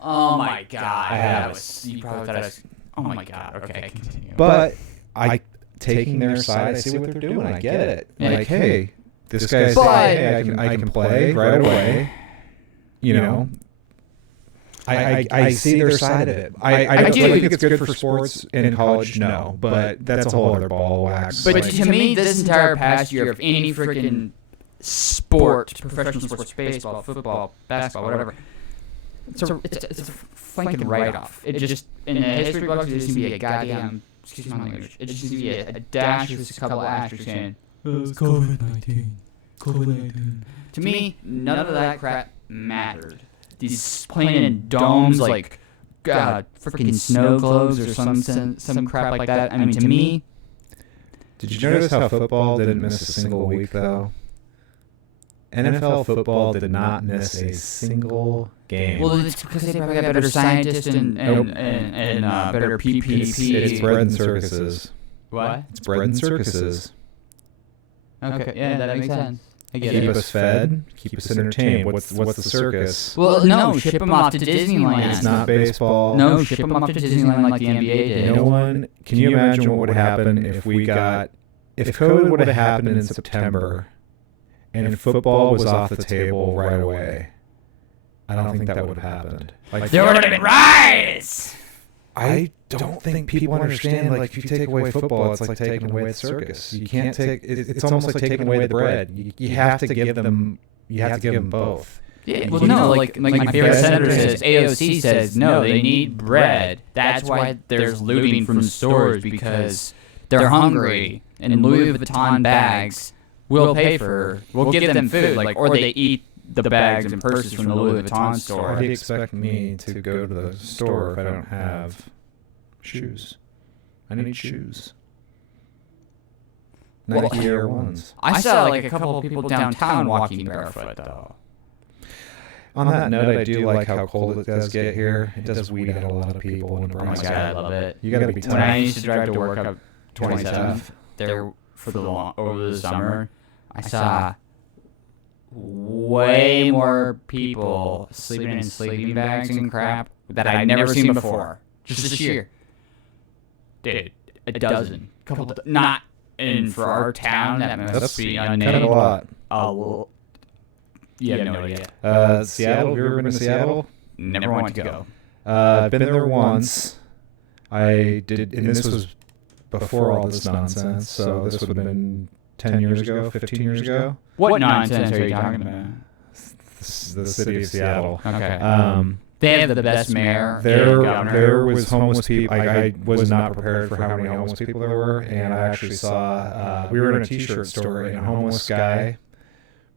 Oh my god. I haven't. You probably thought I was. Oh my god. Okay, continue. But taking their side, I see what they're doing. I get it. Yeah. Like, hey, this guy's saying, hey, I can play right away. You know, I see their side of it. I don't think it's good for sports in college, no, but that's a whole other ball of wax. But to me, this entire past year of any freaking sport, professional sports, baseball, football, basketball, whatever, it's a flanking write-off. It just, in the history books, it just seems to be a goddamn, excuse my language, it just seems to be a dash with a couple of asterisks saying, it's COVID-19. COVID-19. To me, none of that crap mattered. These playing in domes like freaking snow globes or some crap like that. I mean, to me. Did you notice how football didn't miss a single week though? NFL football did not miss a single game. Well, it's because they probably got better scientists and better PPP. It's bread and circuses. What? It's bread and circuses. Okay, yeah, that makes sense. I get Keep it. us fed, keep us entertained. What's the circus? Well, no, ship them off to Disneyland. It's not baseball. No, ship them off to Disneyland like the NBA did. No one. Can you imagine what would happen if COVID would have happened in September, and football was off the table right away? I don't think that would have happened. Like, there would have been riots. I don't think people understand. Like, if you take away football, it's like taking away the circus. You can't take. It's almost like taking away the bread. You have to give them. You have to give them both. Yeah, well, no, like my favorite senator says, AOC says, no, they need bread. That's why there's looting from stores, because they're hungry, and Louis Vuitton bags will give them food, like, or they eat the bags and purses from the Louis Vuitton store. Why do you expect me to go to the store if I don't have shoes? I need shoes. Nike Air Ones. I saw like a couple of people downtown walking barefoot, though. On that note, I do like how cold it does get here. It does weed out a lot of people. In Oh my god, I love it. You gotta be tough. When I used to drive to work up 27th, there over the summer, I saw way more people sleeping in sleeping bags and crap that I'd never seen before. Just this year. Dude, a dozen. Not in for our town, that must be unnamed. Kind of a lot. You have no idea. Seattle, have you ever been to Seattle? Never wanted to go. I've been there once. I did, and this was before all this nonsense, so this would have been 10 years ago, 15 years ago. What nonsense are you talking about? The city of Seattle. Okay. They have the best mayor. There was homeless people. I was not prepared for how many homeless people there were, and I actually saw. We were in a T-shirt store, and a homeless guy,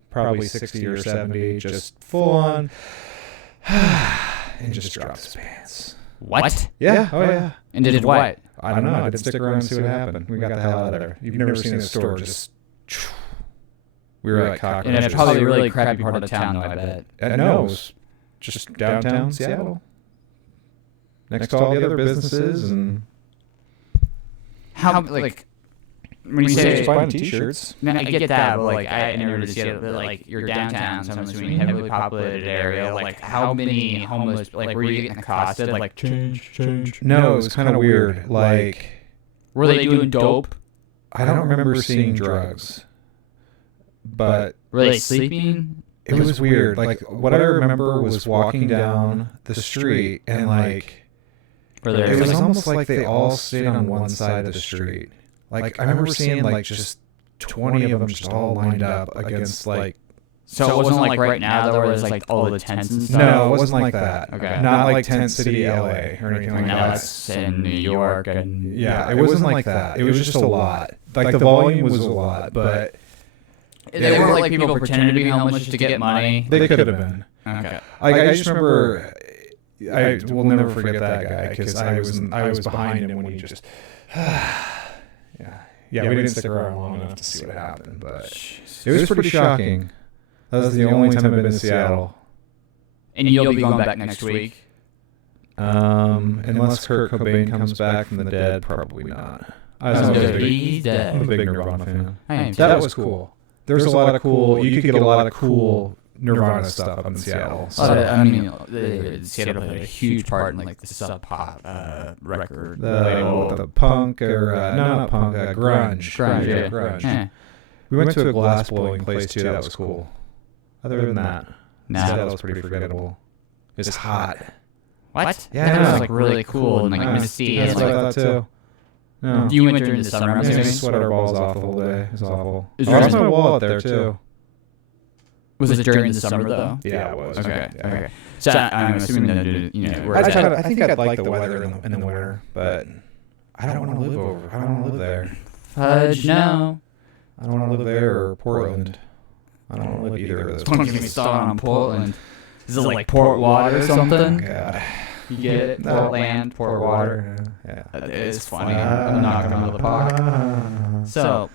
probably 60 or 70, just full on, and just dropped his pants. What? Yeah. Oh yeah. And did what? I don't know. I didn't stick around and see what happened. We got the hell out of there. You've never seen a store just. We were like cockroaches. And it's probably a really crappy part of town, though, I bet. No, it was just downtown Seattle. Next to all the other businesses and. How, like, when you say just buying T-shirts. No, I get that, but like I never did Seattle, but like you're downtown, so I'm assuming heavily populated area. Like how many homeless, like were you getting accosted? Like change. No, it was kind of weird. Like, were they doing dope? I don't remember seeing drugs, but were they sleeping? It was weird. Like what I remember was walking down the street and like it was almost like they all stayed on one side of the street. Like I remember seeing like just 20 of them just all lined up against like. So it wasn't like right now though, where there's like all the tents and stuff. No, it wasn't like that. Okay. Not like Tent City, LA, or anything like that. Now it's in New York and. Yeah, it wasn't like that. It was just a lot. Like the volume was a lot, but. They weren't like people pretending to be homeless just to get money. They could have been. Okay. I just remember. I will never forget that guy because I was behind him when he just. Yeah, we didn't stick around long enough to see what happened, but it was pretty shocking. That was the only time I've been to Seattle. And you'll be going back next week? Unless Kurt Cobain comes back from the dead, probably not. He's dead. I'm a big Nirvana fan. That was cool. There's a lot of cool. You could get a lot of cool Nirvana stuff up in Seattle. So. I mean, Seattle played a huge part in like the Sub Pop record. The punk or not punk, grunge. Grunge. Yeah. We went to a glass blowing place too. That was cool. Other than that, Seattle was pretty forgettable. It's hot. What? Yeah, that was like really cool and like misty. That's what I thought too. No. You went during the summer, I'm assuming? We sweat our balls off the whole day. It was awful. Is I lost my wallet there too. Was it during the summer though? Yeah, it was. Okay. Yeah. Okay. So I'm assuming that where I that, think I'd like the weather in the winter, but I don't want to live over. I don't want to live there. fudge no. I don't want to live there or Portland. I don't want to live either of those. Don't get me started on Portland. Is it like Port Water or Oh, something? God. You get it? No. Portland, Port Water. Yeah. It's funny. I'm knocking out of the park. So,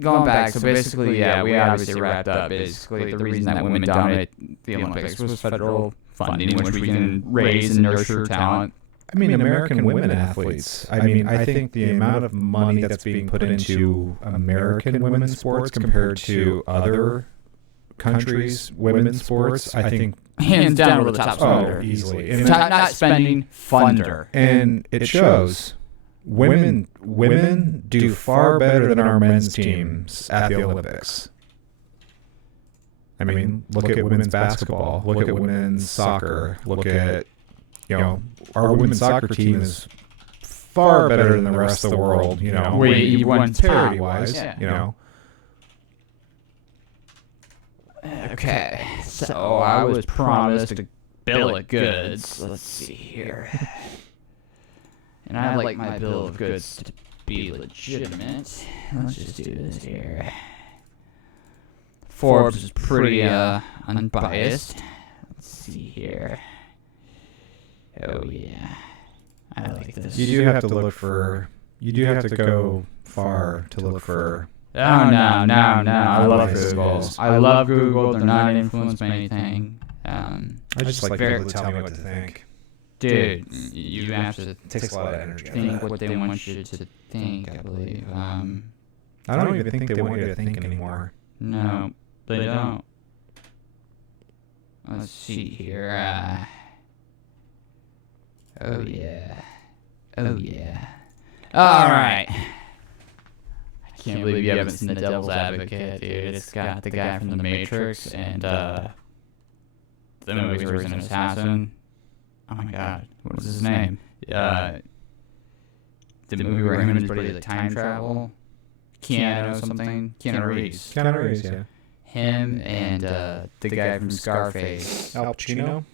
going back, so basically, yeah, we obviously wrapped up. Basically, the reason that women dominate the Olympics was federal funding, which we can raise and nurture talent. I mean, American women athletes. I mean, I think the amount of money that's being put into American women's sports compared to other countries' women's sports, I think Hands down, we're the top spender. easily. And, Not spending, funder. and it shows. Women do far better than our men's teams at the Olympics. I mean, look at women's basketball. Look at women's soccer. Look at, our women's soccer team is far better than the rest of the world, We won parity-wise, yeah. Okay, so I was promised a bill of goods. Let's see here. And I'd like my bill of goods to be legitimate. Let's just do this here. Forbes is pretty unbiased. Let's see here. Oh yeah, I like this. You do have to look for. You do have to go far to look for. Oh, no. I love Google. I love Google. They're not influenced by anything. I just like people to tell me what to think. Dude, you have to It takes a lot of energy. think what they want you to think, I believe. I don't even think they want you to think anymore. No, they don't. Let's see here. Oh, yeah. All right. I can't believe you haven't seen The Devil's Advocate, dude. It's got the guy from The Matrix and the movies where he's an assassin. Oh my god, what was his name? The movie where him and his buddy like time travel. Keanu something. Keanu Reeves. Keanu Reeves, yeah. Him and the guy from Scarface. Al Pacino.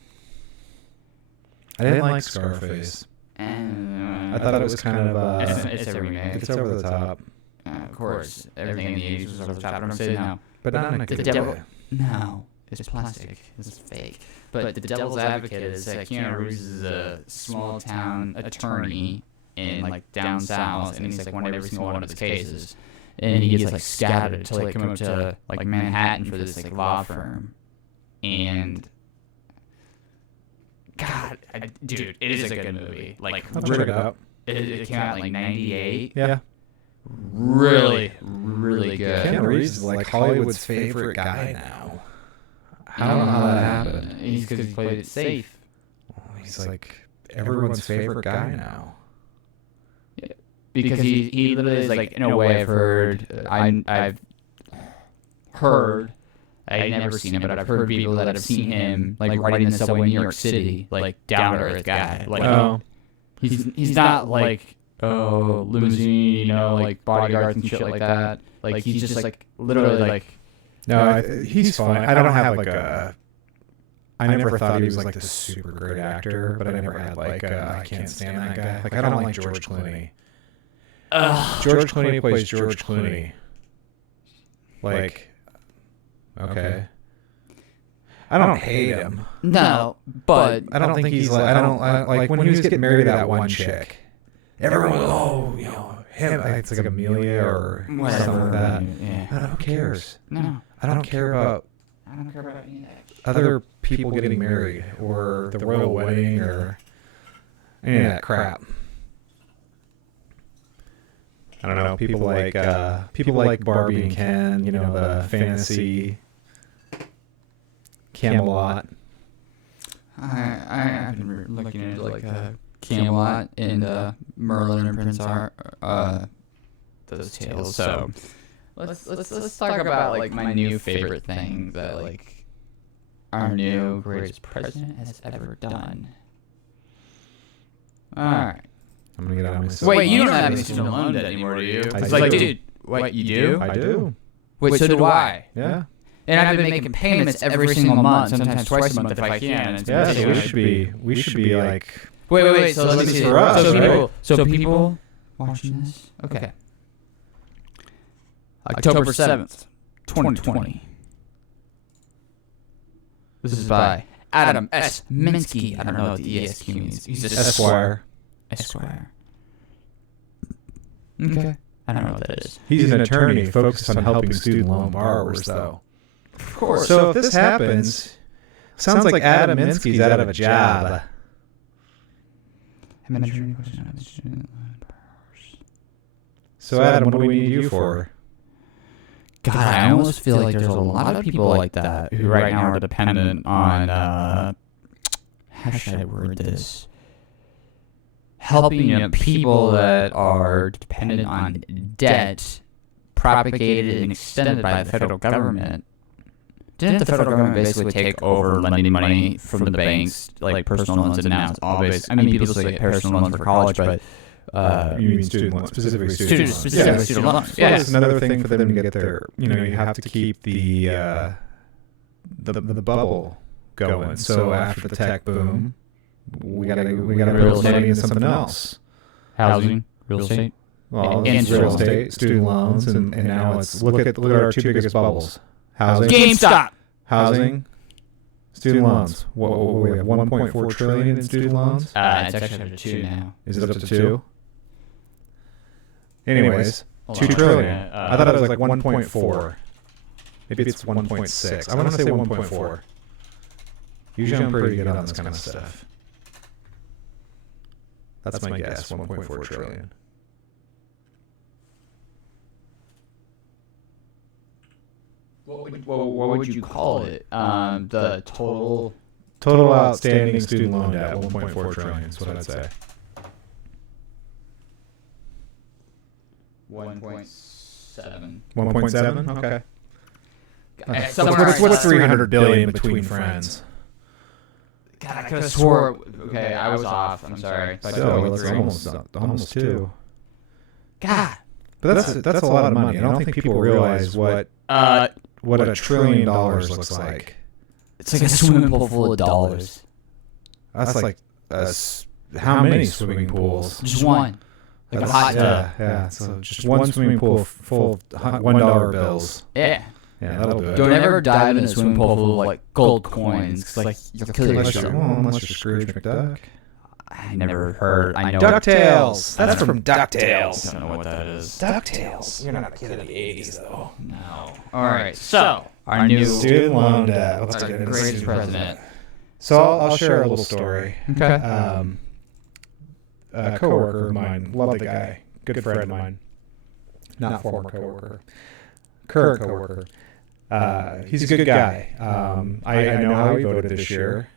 I didn't like Scarface. And I thought it was kind of it's a remake. it's over the top. Of course, everything in the 80s was over the top. But I'm saying no. But not in a The good devil. way. No, it's plastic. It's fake. But the Devil's Advocate is that Keanu Reeves is a small town attorney in like down south, and he's like won every single one of his cases, and he gets like scattered until they come up to like Manhattan for this like law firm, and God, dude, it is a good movie. Like I'll check it out. it came out in like '98. Yeah. Really good. Keanu Reeves is like Hollywood's favorite guy now. I don't know how that happened. He's because he played it safe. He's like everyone's favorite guy now. Because he literally is like, in a way, I've heard, I've heard, I've never seen him, but I've heard people that have seen him like riding the subway in New York City, like down to earth guy. Like he's not like limousine, like bodyguards and shit like that. Like he's just like literally like. No, he's fine. I don't have like a. I never thought he was like this super great actor, but I never had like I can't stand that guy. Like I don't like George Clooney. George Clooney plays George Clooney. Like, okay. I don't hate him. No, but I don't think he's like. I don't like when he was getting married to that one chick. Everyone, him. It's like Amelia or something like that. Yeah. Who cares? No. I don't care about I don't care about any of that. other people getting married or the royal wedding or any of that crap. I don't know. People like Barbie and Ken. The fantasy Camelot. I've been looking into like Camelot and Merlin and Prince those tales. So let's talk about like my new favorite thing that like our new greatest president has ever done. All right. I'm gonna get out of my. Wait, you don't have any student loan debt anymore, do you? I It's do. like, dude, what you do? I do. Wait, so do I. Yeah. And I've been making payments every single month, sometimes twice a month if I can. And Yeah, so we should be like. Wait. So let me This is see. for us, right? So people watching this. Okay. October 7th, 2020. This is by Adam S. Minsky. I don't know what the ESQ means. He's just Esquire. Esquire. Okay. I don't know what that is. He's an attorney focused on helping student loan borrowers, though. Of course. So if this happens, sounds like Adam Minsky's out of a job. So Adam, what do we need you for? God, I almost feel like there's a lot of people like that who right now are dependent on, how should I word this? Helping people that are dependent on debt propagated and extended by the federal government. Didn't the federal government basically take over lending money from the banks, like personal loans, and now it's all based? I mean, people still get personal loans for college, but you mean student loans, specifically student loans. Student loans. Yeah, it's another thing for them to get their. You have to keep the bubble going. So after the tech boom, we gotta build money into something else. Housing, real estate. Well, And real estate, student loans, and now it's look at our two biggest bubbles: housing, GameStop. housing, student loans. What we have 1.4 trillion in student loans. It's actually up to 2 now. Is it up to 2? Anyways, Hold 2 on. trillion. I thought it was like 1.4. Maybe it's 1.6. I want to say 1.4. Usually I'm pretty good on this kind of stuff. That's my guess, 1.4 trillion. What would you call it? The total. Total outstanding student loan debt, 1.4 trillion is what I'd say. 1.7. 1.7? Okay. Somewhere What's 300 billion between friends? God, I could have swore. Okay, I was off. I'm sorry. So it's almost 2. God. But that's a lot of money. I don't think people realize what $1 trillion looks like. It's like a swimming pool full of dollars. That's like how many swimming pools? Just one. Like a hot tub. Yeah. So just one swimming pool full of $1 bills. Yeah. Yeah, that'll do it. Don't ever dive in a swimming pool full of like gold coins, cause like you'll kill yourself. Unless you're Scrooge McDuck. I never heard. I know. DuckTales. That's from DuckTales. I don't know what that is. DuckTales. You're not a kid of the 80s, though. No. All right. So our new student loan debt. Let's get into greatest student president. So I'll share a little story. Okay. A coworker of mine, love the guy, good friend of mine, not former coworker, current coworker. He's a good guy. I know how he voted this year.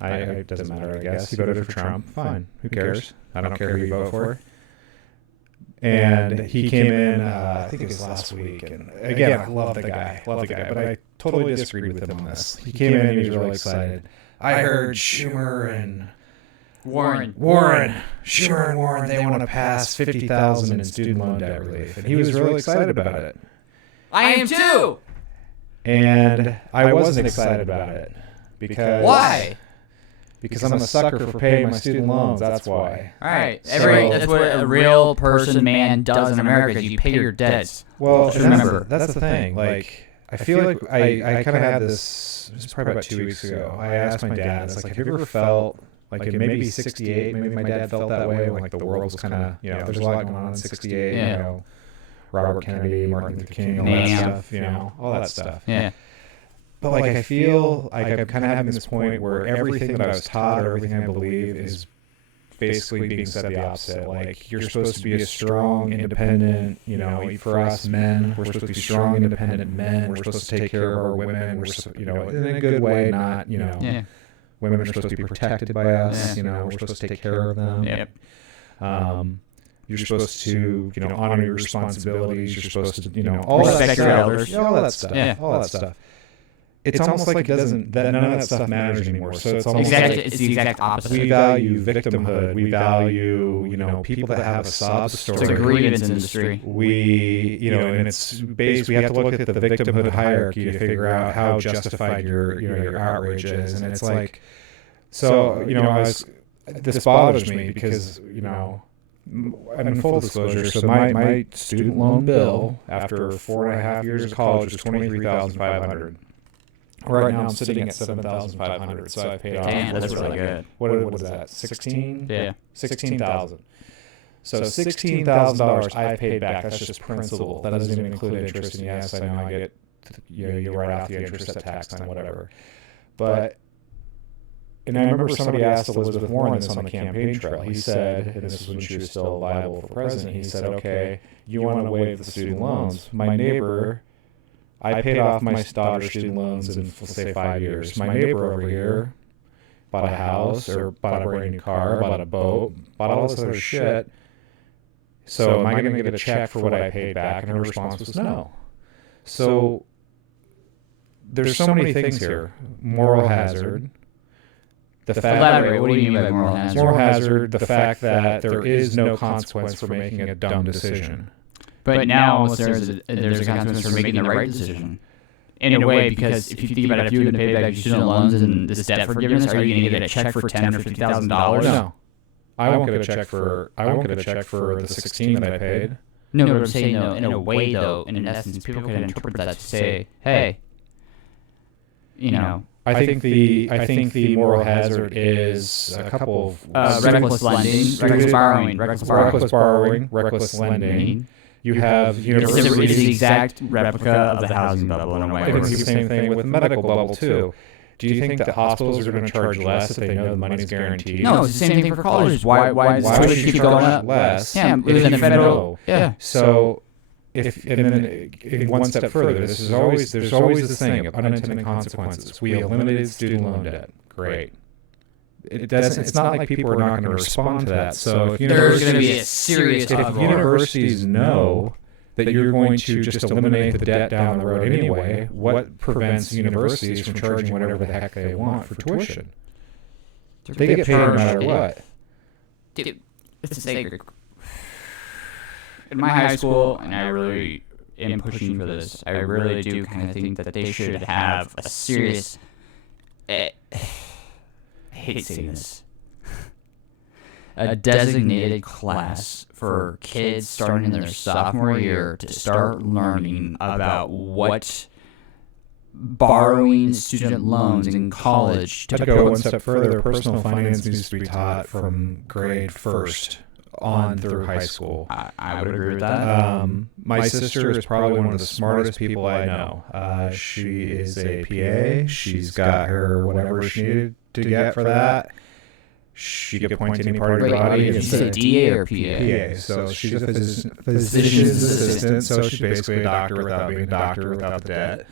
It doesn't matter, I guess. He voted for Trump. Fine. Who cares? I don't care who you vote for. And he came in, I think it was last week. And again, I love the guy. But I totally disagreed with him on this. He came in and he was really excited. I heard Schumer and Warren, they want to pass $50,000 in student loan debt relief. And he was really excited about it. I am too. And I wasn't excited about it. Because Why? Because I'm a sucker for paying my student loans. That's why. All right. That's what a real person, man, does in America. Is you pay your debts. Well, Just remember. That's the thing. Like, I feel like I kind of had this. It was probably about 2 weeks ago. I asked my dad. It's like, have you ever felt like in maybe '68? Maybe my dad felt that way when like the world was kind of there's a lot going on in '68. Yeah. Robert Kennedy, Martin Luther King, all that stuff. All that stuff. Yeah. But like I feel like I'm kind of having this point where everything that I was taught or everything I believe is basically being said the opposite. Like you're supposed to be a strong, independent, for us men, we're supposed to be strong, independent men. We're supposed to take care of our women. We're in a good way, not, women are supposed to be protected by us. We're supposed to take care of them. Yep. You're supposed to, honor your responsibilities. You're supposed to, all Respect that your stuff. elders. All that stuff. Yeah. All that stuff. it's almost like it doesn't, that none of that stuff matters anymore. So it's almost Exactly, like it's the exact opposite. we value victimhood. We value, people that have a sob story. It's a grievance industry. We, and it's based, we have to look at the victimhood hierarchy to figure out how justified your outrage is. And it's like, so, this bothers me because, in full disclosure, so my student loan bill after 4.5 years of college was $23,500. Right now I'm sitting at $7,500, so I've paid off. Damn, that's really good. What is that? 16? Yeah. 16,000. So $16,000 I paid back. That's just principal. That doesn't even include interest. And yes, I know I get, you write off the interest at tax time, whatever. But, and I remember somebody asked Elizabeth Warren this on the campaign trail. He said, and this was when she was still viable for president, he said, okay, you want to waive the student loans. My neighbor, I paid off my daughter's student loans in, let's say, 5 years. My neighbor over here bought a house or bought a brand new car, bought a boat, bought all this other shit. So am I going to get a check for what I paid back? And her response was no. So there's so many things here. Moral hazard. Elaborate. What do you mean by moral hazard? Moral hazard, the fact that there is no consequence for making a dumb decision. But now there's a consequence for making the right decision. In a way, because if you think about it, if you're going to pay back your student loans and this debt forgiveness, are you going to get a check for $10,000 or $50,000? No, I won't get a check for the 16 that I paid. No, but I'm saying in a way though, in essence, people can interpret that to say, hey, I think the moral hazard is a couple of reckless lending, reckless borrowing, reckless lending. You have It's the exact replica of the housing bubble in a way. It's the same thing with the medical bubble too. Do you think that hospitals are going to charge less if they know the money's guaranteed? No, it's the same thing for colleges. Why does tuition keep going up? Less? Yeah, it was in the federal. Yeah. So if one step further, there's always this thing of unintended consequences. We eliminated student loan debt. Great. It's not like people are not going to respond to that. So if there's going to be a serious if universities know that you're going to just eliminate the debt down the road anyway, what prevents universities from charging whatever the heck they want for tuition? They get paid no matter what. Dude, it's sacred. In my high school, and I really am pushing for this, I really do kind of think that they should have a serious... I hate saying this. A designated class for kids starting in their sophomore year to start learning about what borrowing student loans in college. To go one step further, personal finance needs to be taught from grade first on through high school. I would agree with that. My sister is probably one of the smartest people I know. She is a PA. She's got her whatever she needed to get for that. She could point to any part of her body. Did you say DA or PA? PA. So she's a physician's assistant. So she's basically a doctor without being a doctor, without the debt.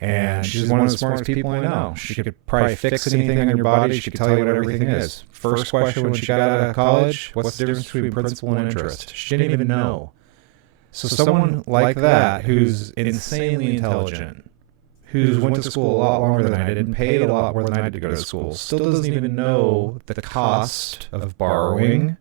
And she's one of the smartest people I know. She could probably fix anything on your body. She could tell you what everything is. First question when she got out of college, what's the difference between principal and interest? She didn't even know. So someone like that, who's insanely intelligent, who's went to school a lot longer than I did and paid a lot more than I did to go to school, still doesn't even know the cost of borrowing.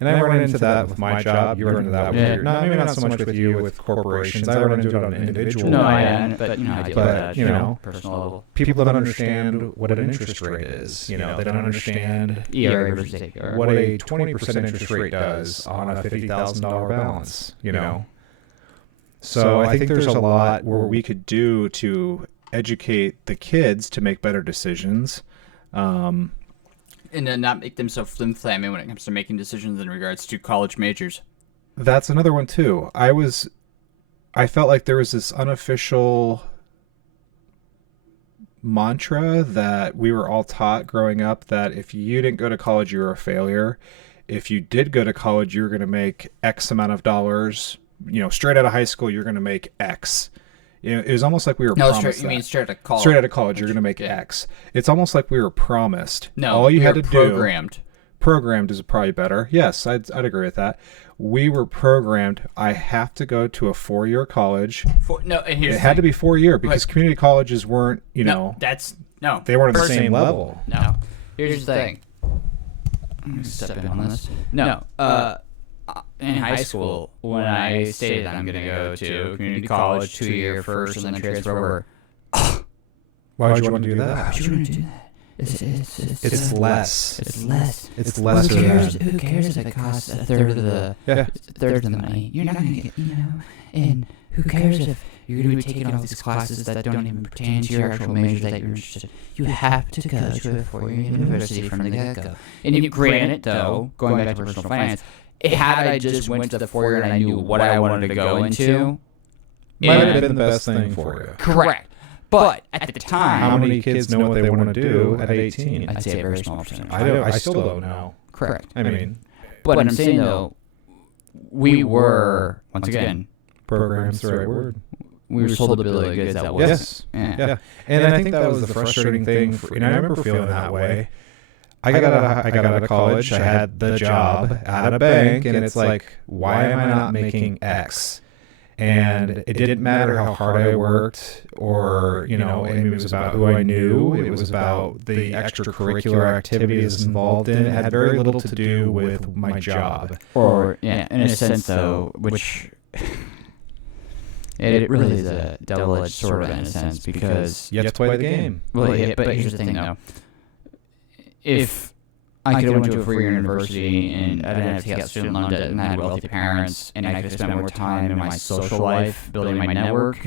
And I run into that with my job. You run into that with your, maybe not so much with you, with corporations. I run into it on an individual level. But I deal with that, personal level. People don't understand what an interest rate is. They don't understand what a 20% interest rate does on a $50,000 balance. So I think there's a lot where we could do to educate the kids to make better decisions. And then not make them so flim-flammy when it comes to making decisions in regards to college majors. That's another one, too. I felt like there was this unofficial mantra that we were all taught growing up that if you didn't go to college, you were a failure. If you did go to college, you were going to make X amount of dollars. Straight out of high school, you're going to make X. It was almost like we were promised. You mean straight out of college? Straight out of college, you're going to make X. It's almost like we were promised. No, all you had to programmed. Programmed is probably better. Yes, I'd agree with that. we were programmed. I have to go to a 4-year college. And here's It had to be 4-year because community colleges weren't, they weren't the same level. No. Here's the thing. I'm going to step in on this. No. In high school, when I stated I'm going to go to community college 2-year first and then transfer over. Why would you want to do that? Why would you want to do that? It's less. It's less. It's less. Who cares if it costs a third of the money? You're not going to get, and who cares if you're going to be taking all these classes that don't even pertain to your actual major that you're interested in? You have to go to a 4-year university from the get-go. And granted, though, going back to personal finance, had I just went to the 4-year and I knew what I wanted to go into, might have been the best thing for you. Correct. But at the time, how many kids know what they want to do at 18? I'd say a very small percentage. I still don't know. Correct. I mean, but I'm saying though, we were once again program's the right word. We were sold the bill of goods that was. Yes. Yeah. And I think that was the frustrating thing. And I remember feeling that way. I got out of college. I had the job at a bank, and it's like, why am I not making X? And it didn't matter how hard I worked or, and it was about who I knew. It was about the extracurricular activities involved in it. It had very little to do with my job. Or, in a sense, though, which it really is a double-edged sword in a sense because... You have to play the game. Well, but here's the thing, though. If I could have went to a 4-year university and I didn't have to take out student loan debt and I had wealthy parents and I could spend more time in my social life building my network,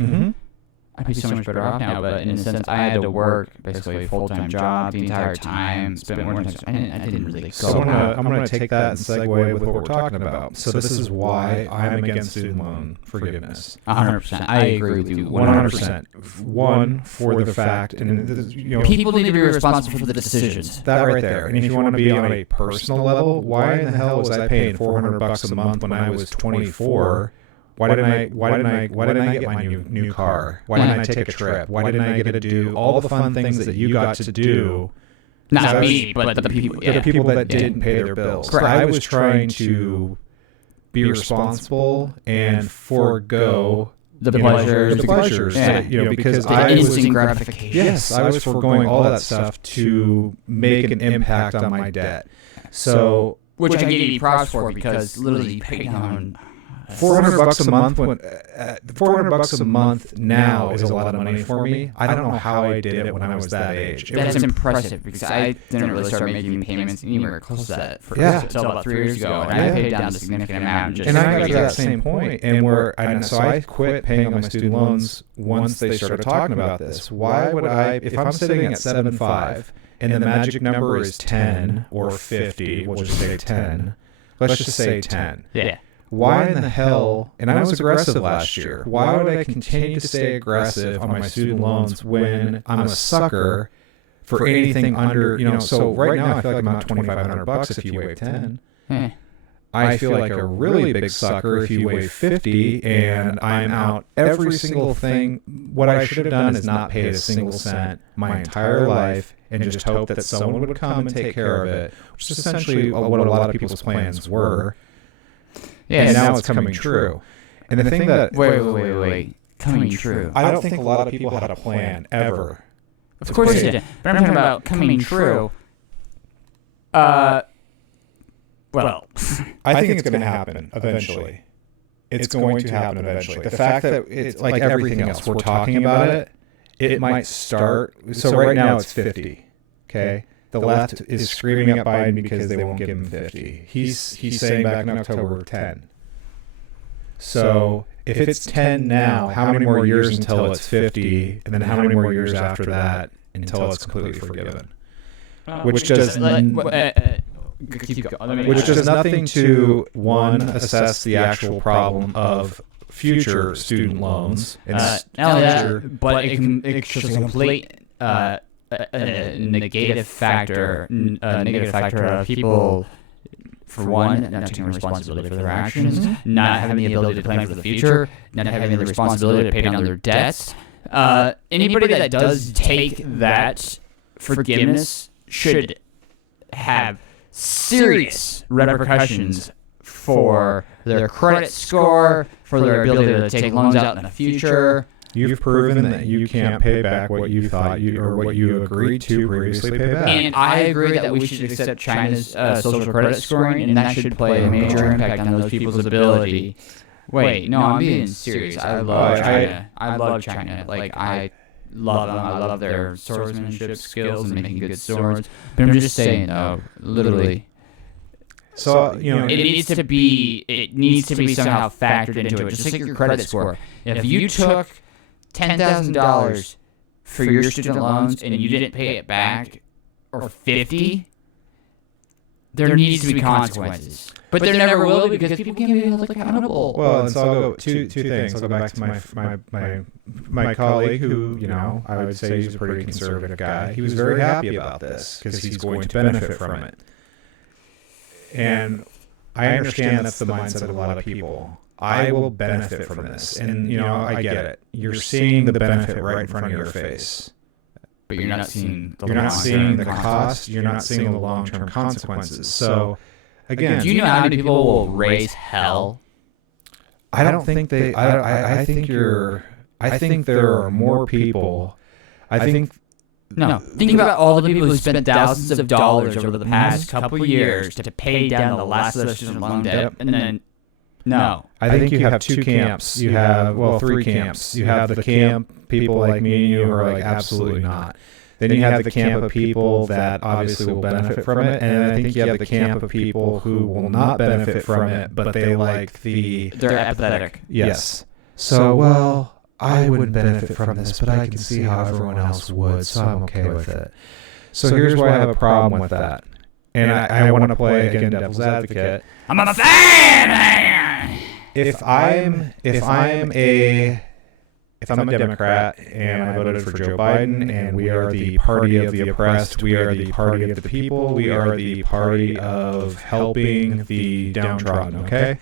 I'd be so much better off now. But in a sense, I had to work basically a full-time job the entire time, spend more time. I didn't really go. So I'm going to take that and segue with what we're talking about. So this is why I'm against student loan forgiveness. 100%. I agree with you. 100%. One, for the fact, and people need to be responsible for the decisions. That right there. And if you want to be on a personal level, why in the hell was I paying $400 a month when I was 24? Why didn't I get my new car? Why didn't I take a trip? Why didn't I get to do all the fun things that you got to do? Not me, but the people. The people that didn't pay their bills. Correct. I was trying to be responsible and forego the pleasures. Because I was instant gratification. Yes, I was foregoing all that stuff to make an impact on my debt. So, which I give you props for because literally pay down. $400 a month. $400 a month now is a lot of money for me. I don't know how I did it when I was that age. That's impressive because I didn't really start making payments anywhere close to that until about 3 years ago, and I paid down a significant amount. And I got to that same point, and so I quit paying on my student loans once they started talking about this. Why would I, if I'm sitting at 7.5 and the magic number is 10 or 50, we'll just say 10. Let's just say 10. Yeah. Why in the hell, and I was aggressive last year, why would I continue to stay aggressive on my student loans when I'm a sucker for anything under, so right now I feel like I'm out $2,500 if you weigh 10. I feel like a really big sucker if you weigh 50 and I'm out every single thing. What I should have done is not paid a single cent my entire life and just hope that someone would come and take care of it, which is essentially what a lot of people's plans were. Yeah, and now it's coming true. And the thing that... Wait. Coming true. I don't think a lot of people had a plan, ever. Of course they did. But I'm talking about coming true. Well... I think it's going to happen eventually. It's going to happen eventually. The fact that it's like everything else, we're talking about it, it might start... So right now it's 50, okay? The left is screaming at Biden because they won't give him 50. He's saying back in October 10. So if it's 10 now, how many more years until it's 50? And then how many more years after that until it's completely forgiven? Which does nothing to, one, assess the actual problem of future student loans. But it shows a complete... a negative factor of people, for one, not taking responsibility for their actions, not having the ability to plan for the future, not having the responsibility to pay down their debts. Anybody that does take that forgiveness should have serious repercussions for their credit score, for their ability to take loans out in the future. You've proven that you can't pay back what you thought what you agreed to previously pay back. And I agree that we should accept China's social credit scoring, and that should play a major impact on those people's ability. Wait, no, I'm being serious. I love China. I love China. Like, I love them. I love their swordsmanship skills and making good swords. But I'm just saying, though, literally. So, you know, It needs to be somehow factored into it, just like your credit score. If you took $10,000 for your student loans and you didn't pay it back, or 50, there needs to be consequences. But there never will be because people can't be held accountable. well, and so I'll go two things. I'll go back to my colleague, who, you know, I would say he's a pretty conservative guy. He was very happy about this because he's going to benefit from it. And I understand that's the mindset of a lot of people. I will benefit from this. And, you know, I get it. You're seeing the benefit right in front of your face. But you're not seeing the the cost. You're not seeing the long-term consequences. So, again, do you know how many people will raise hell? I don't think they. I think there are more people. No. Think about all the people who spent thousands of dollars over the past couple of years to pay down the last of their student loan debt, and then no. I think you have two camps. You have, well, three camps. You have the camp people like me and you who are like, absolutely not. Then you have the camp of people that obviously will benefit from it, and I think you have the camp of people who will not benefit from it, but they like they're apathetic. Yes. So, well, I wouldn't benefit from this, but I can see how everyone else would, so I'm okay with it. So here's why I have a problem with that. And I want to play, again, devil's advocate. I'm a fan! If I'm a Democrat and I voted for Joe Biden and we are the party of the oppressed, we are the party of the people, we are the party of helping the downtrodden, okay?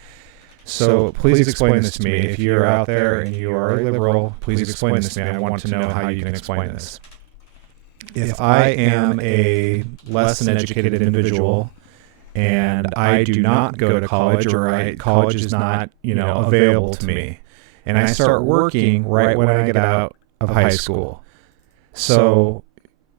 So please explain this to me. If you're out there and you are a liberal, please explain this to me. I want to know how you can explain this. If I am a less than educated individual and I do not go to college, or college is not, you know, available to me, and I start working right when I get out of high school. So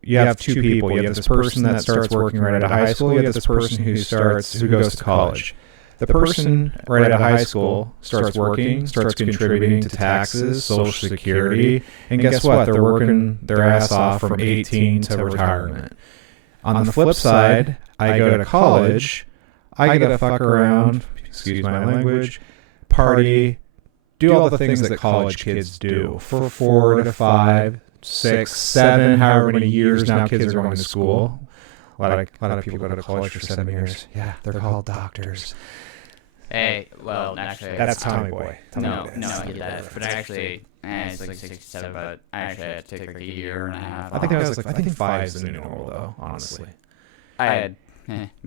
you have two people. You have this person that starts working right out of high school. You have this person who goes to college. The person right out of high school starts working, starts contributing to taxes, Social Security, and guess what? They're working their ass off from 18 to retirement. On the flip side, I go to college, I get to fuck around, excuse my language, party, do all the things that college kids do for 4 to 5, 6, 7, however many years now kids are going to school. A lot of people go to college for 7 years. Yeah, they're called doctors. Hey, well, actually, That's Tommy Boy. No, I get that. But actually, it's like 67, but I actually had to take like a year and a half. I think 5 is the new normal, though, honestly. I had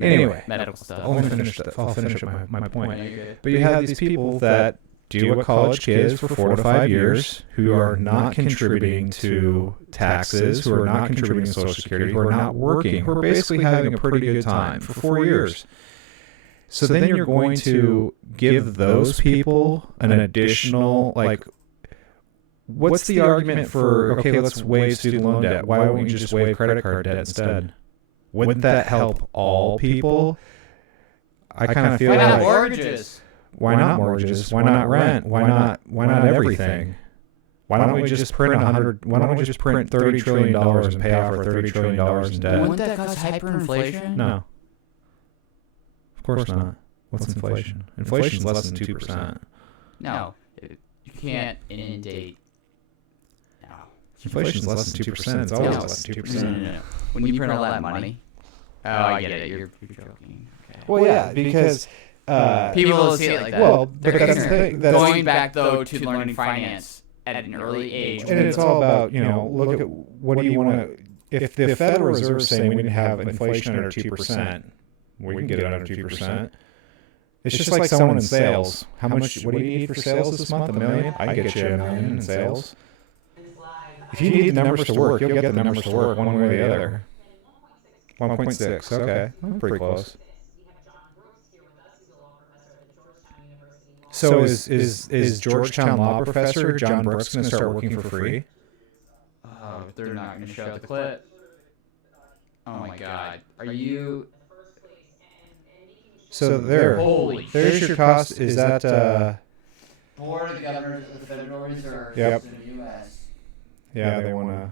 Anyway, medical stuff. I'll finish up my point. But you have these people that do what college kids for 4 to 5 years, who are not contributing to taxes, who are not contributing to Social Security, who are not working, who are basically having a pretty good time for 4 years. So then you're going to give those people an additional, like, what's the argument for, okay, let's waive student loan debt. Why won't you just waive credit card debt instead? Wouldn't that help all people? I kind of feel like... Why not like... mortgages? Why not mortgages? Why not rent? Why not everything? Why don't we just print $30 trillion and pay off our $30 trillion in debt? Wouldn't that cause hyperinflation? No. Of course not. What's inflation? Inflation's less than 2%. No. You can't inundate... No. Inflation's less than 2%. It's always less than 2%. No. When you print all that money... Oh, I get it. You're joking. Okay. Well, yeah, because... people will see it like that. Well, they're that's the thing. Going back, though, to learning finance at an early age. And it's all about, you know, look at what do you want to... If the Federal Reserve is saying we need to have inflation under 2%, we can get it under 2%. It's just like someone in sales. What do you need for sales this month? $1 million? I can get you $1 million in sales. If you need the numbers to work, you'll get the numbers to work one way or the other. 1.6. Okay. That's pretty close. So is Georgetown law professor John Brooks going to start working for free? Oh, they're not going to show the clip. Oh my God. Are you? So there. Holy There's your cost. Is that Board of Governors of the Federal Reserve Yep. in the U.S. yeah, they want to.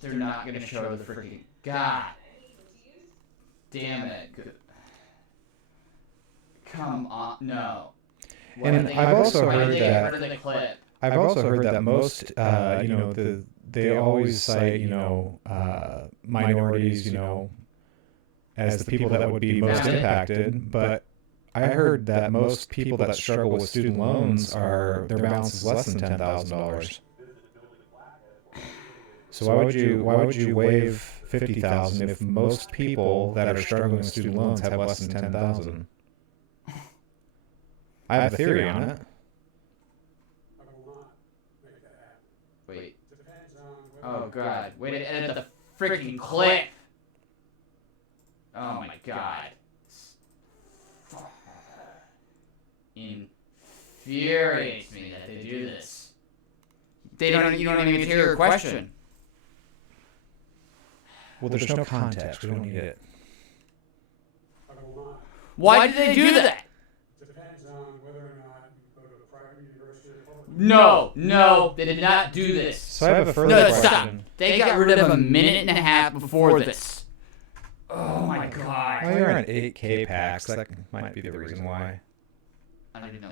They're not going to show the freaking. God. Damn it. Come on. No. And I've also why did heard they that get rid of the clip? I've also heard that most they always cite, minorities, as the people that would be most impacted, but I heard that most people that struggle with student loans are their balance is less than $10,000. So why would you waive $50,000 if most people that are struggling with student loans have less than $10,000? I have a theory on it. Wait. Oh God. Wait to edit the freaking clip. Oh my God. Infuriates me that they do this. You don't even get to hear your question. Well, there's no context. We don't need it. Why did they do that? Depends on whether or not you go to a private university or public. No, they did not do this. So I have a further No, question. stop. They got rid of a minute and a half before this. Oh my God. Well, you're on 8K packs. That might be the reason why. I don't even know.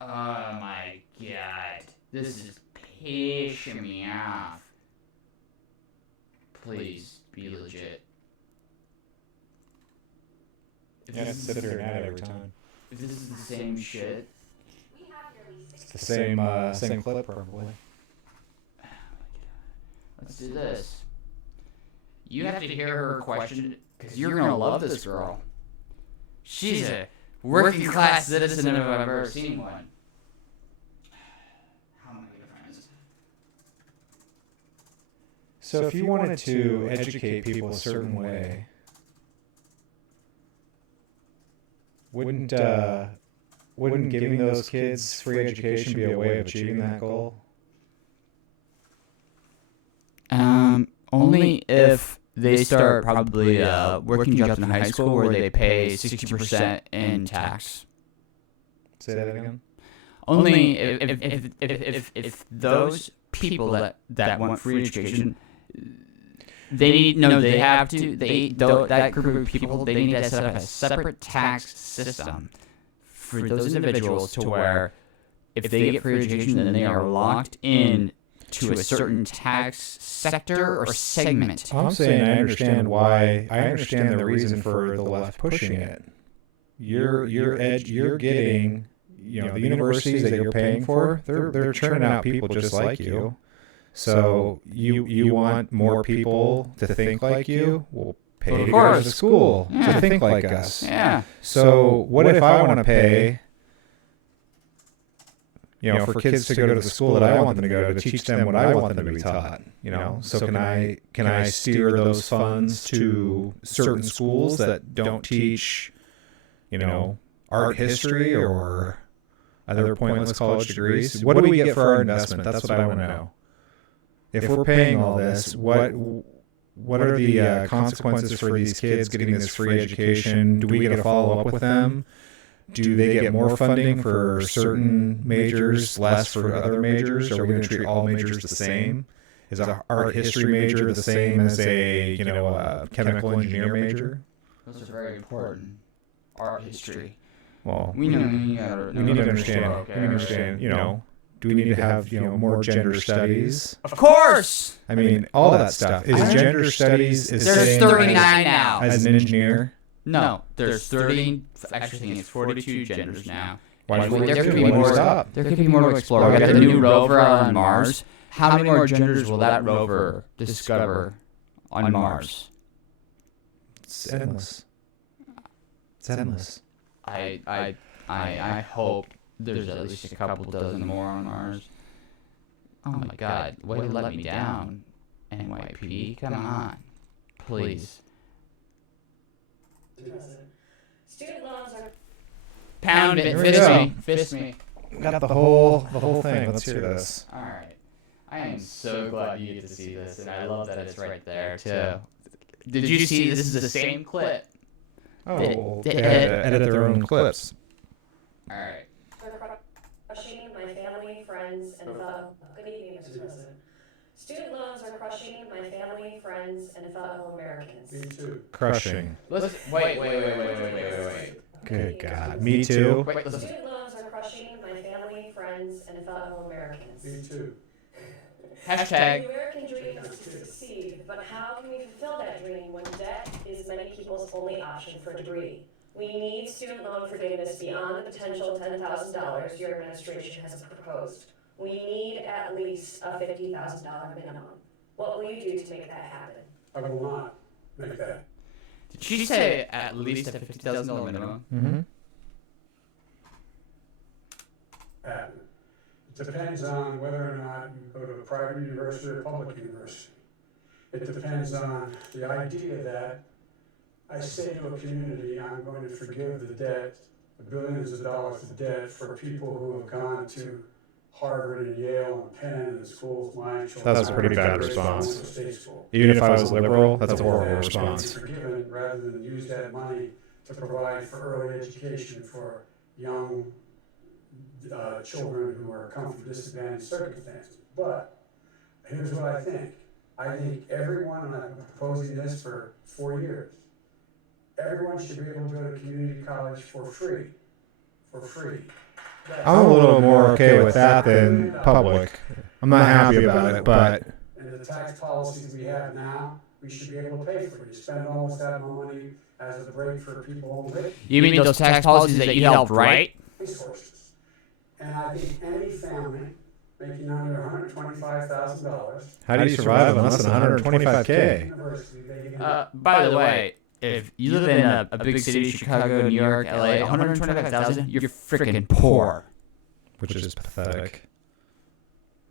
Oh my God. This is pissing me off. Please be legit. If Yeah, this is- sit there and add every time. If this is the same shit. It's the same clip, probably. Let's do this. You have to hear her question because you're gonna love this girl. She's a working class citizen if I've ever seen one. How am I gonna find this? So if you wanted to educate people a certain way, wouldn't giving those kids free education be a way of achieving that goal? Only if they start probably working jobs in high school where they pay 60% in tax. Say that again. Only if those people that want free education, they have to that group of people, they need to set up a separate tax system for those individuals to where if they get free education, then they are locked in to a certain tax sector or segment. I'm saying I understand why. I understand the reason for the left pushing it. You're getting, the universities that you're paying for. They're churning out people just like you. So you want more people to think like you? Well, pay to go to school to think like us. Yeah. So what if I want to pay? For kids to go to the school that I want them to go to teach them what I want them to be taught, So can I steer those funds to certain schools that don't teach, art history or other pointless college degrees? What do we get for our investment? That's what I want to know. If we're paying all this, what are the consequences for these kids getting this free education? Do we get a follow up with them? Do they get more funding for certain majors, less for other majors? Are we going to treat all majors the same? Is an art history major the same as a chemical engineer major? Those are very important. Art history. Well, We need to understand. We understand. Do we need to have more gender studies? Of course. I mean, all that stuff. Is gender studies is There's same 39 now. as an engineer? No, there's 30. Actually, I think it's 42 genders now. Why There would could we be more. stop? There could be more to explore. We got the new rover on Mars. How many more genders will that rover discover on Mars? It's endless. It's endless. I hope there's at least a couple dozen more on Mars. Oh my God! Way to let me down, NYP. Come on, please. Student loans are Pound it. Here we Fist go. me. Fist me. Got the whole thing. Let's hear this. All right. I am so glad you get to see this, and I love that it's right there too. Did you see this is the same clip? Oh, they had to edit their own clips. All right. Crushing my family, friends, and fellow. Good evening, Mr. President. Student loans are crushing my family, friends, and fellow Americans. Me too. Crushing. Let's wait. Good God. Me too. Wait, listen. Student loans are crushing my family, friends, and fellow Americans. Me too. Hashtag. The American dream is to succeed, but how can we fulfill that dream when debt is many people's only option for a degree? We need student loan forgiveness beyond the potential $10,000 your administration has proposed. We need at least a $50,000 minimum. What will you do to make that happen? I will not make that. Did she say at least a $50,000 minimum? Mm-hmm. Happen. It depends on whether or not you go to a private university or a public university. It depends on the idea that I say to a community, I'm going to forgive the debt, the billions of dollars of debt for people who have gone to Harvard and Yale and Penn and the schools my children. That's a pretty bad went to response. state school. Even if I was liberal, that's a horrible response. Forgiven rather than use that money to provide for early education for young children who are come from disadvantaged circumstances. But here's what I think. I think everyone, and I've been proposing this for 4 years, everyone should be able to go to community college for free. For free. I'm a little more okay with that than public. I'm not happy about it, but And the tax policies we have now, we should be able to pay for it. You spend almost that much money as a break for people with You mean those tax policies that you helped write? resources. And I think any family making under $125,000, how do you survive on less than 125K? university, they can By the way, if you live in a big city, Chicago, New York, LA, 125,000, you're freaking poor. Which is pathetic.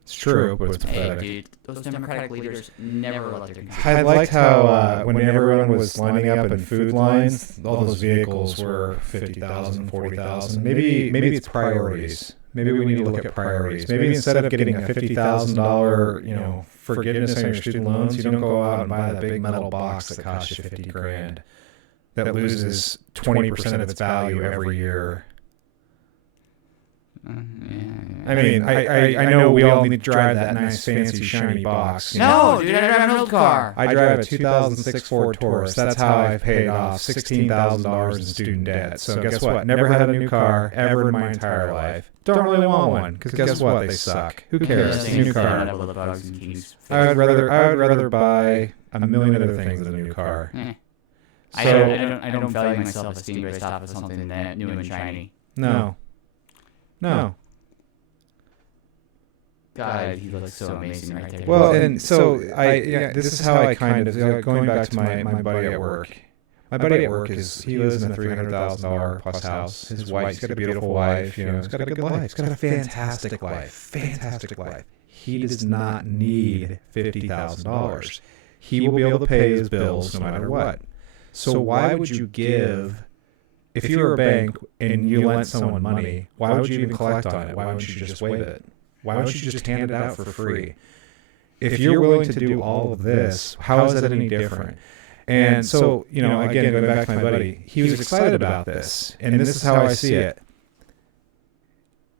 It's true, but it's Hey, pathetic. dude, those Democratic leaders never let their I liked how when everyone was lining up in food lines, all those vehicles were 50,000, 40,000. Maybe it's priorities. Maybe we need to look at priorities. Maybe instead of getting a $50,000, forgiveness on your student loans, you don't go out and buy that big metal box that costs you 50 grand, that loses 20% of its value every year. I mean, I know we all need to drive that nice, fancy, shiny box. No, dude, I drive an old car. I drive a 2006 Ford Taurus. That's how I've paid off $16,000 in student debt. So guess what? Never had a new car ever in my entire life. Don't really want one, because guess what? They suck. Who cares? New car. I would rather buy a million other things than a new car. I don't value my self-esteem based off of something that new and shiny. No. God, he looks so amazing right there. Well, and so this is how I kind of going back to my buddy at work. My buddy at work he lives in a $300,000 plus house. He's got a beautiful wife. He's got a good life. He's got a fantastic life. He does not need $50,000. He will be able to pay his bills no matter what. So why would you give? If you're a bank and you lent someone money, why would you even collect on it? Why wouldn't you just waive it? Why don't you just hand it out for free? If you're willing to do all of this, how is that any different? And so, again, going back to my buddy, he was excited about this. And this is how I see it.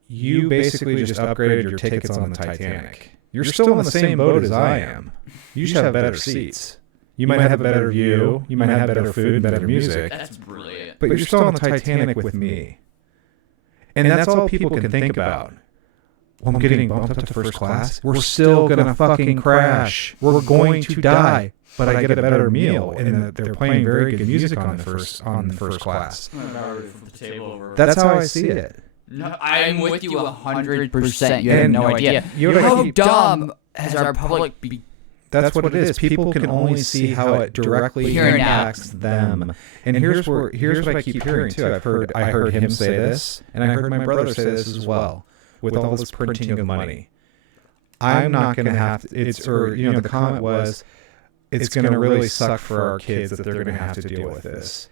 You basically just upgraded your tickets on the Titanic. You're still in the same boat as I am. You just have better seats. You might have a better view. You might have better food, better music. That's brilliant. But you're still on the Titanic with me. And that's all people can think about. Well, I'm getting bumped up to first class. We're still going to fucking crash. We're going to die. But I get a better meal. And they're playing very good music on the first class. That's how I see it. No, I'm with you 100%. You have no idea. How dumb has our public be? That's what it is. People can only see how it directly impacts them. And here's what I keep hearing too. I heard him say this, and I heard my brother say this as well. With all this printing of money, I'm not going to have to. The comment was, it's going to really suck for our kids that they're going to have to deal with this.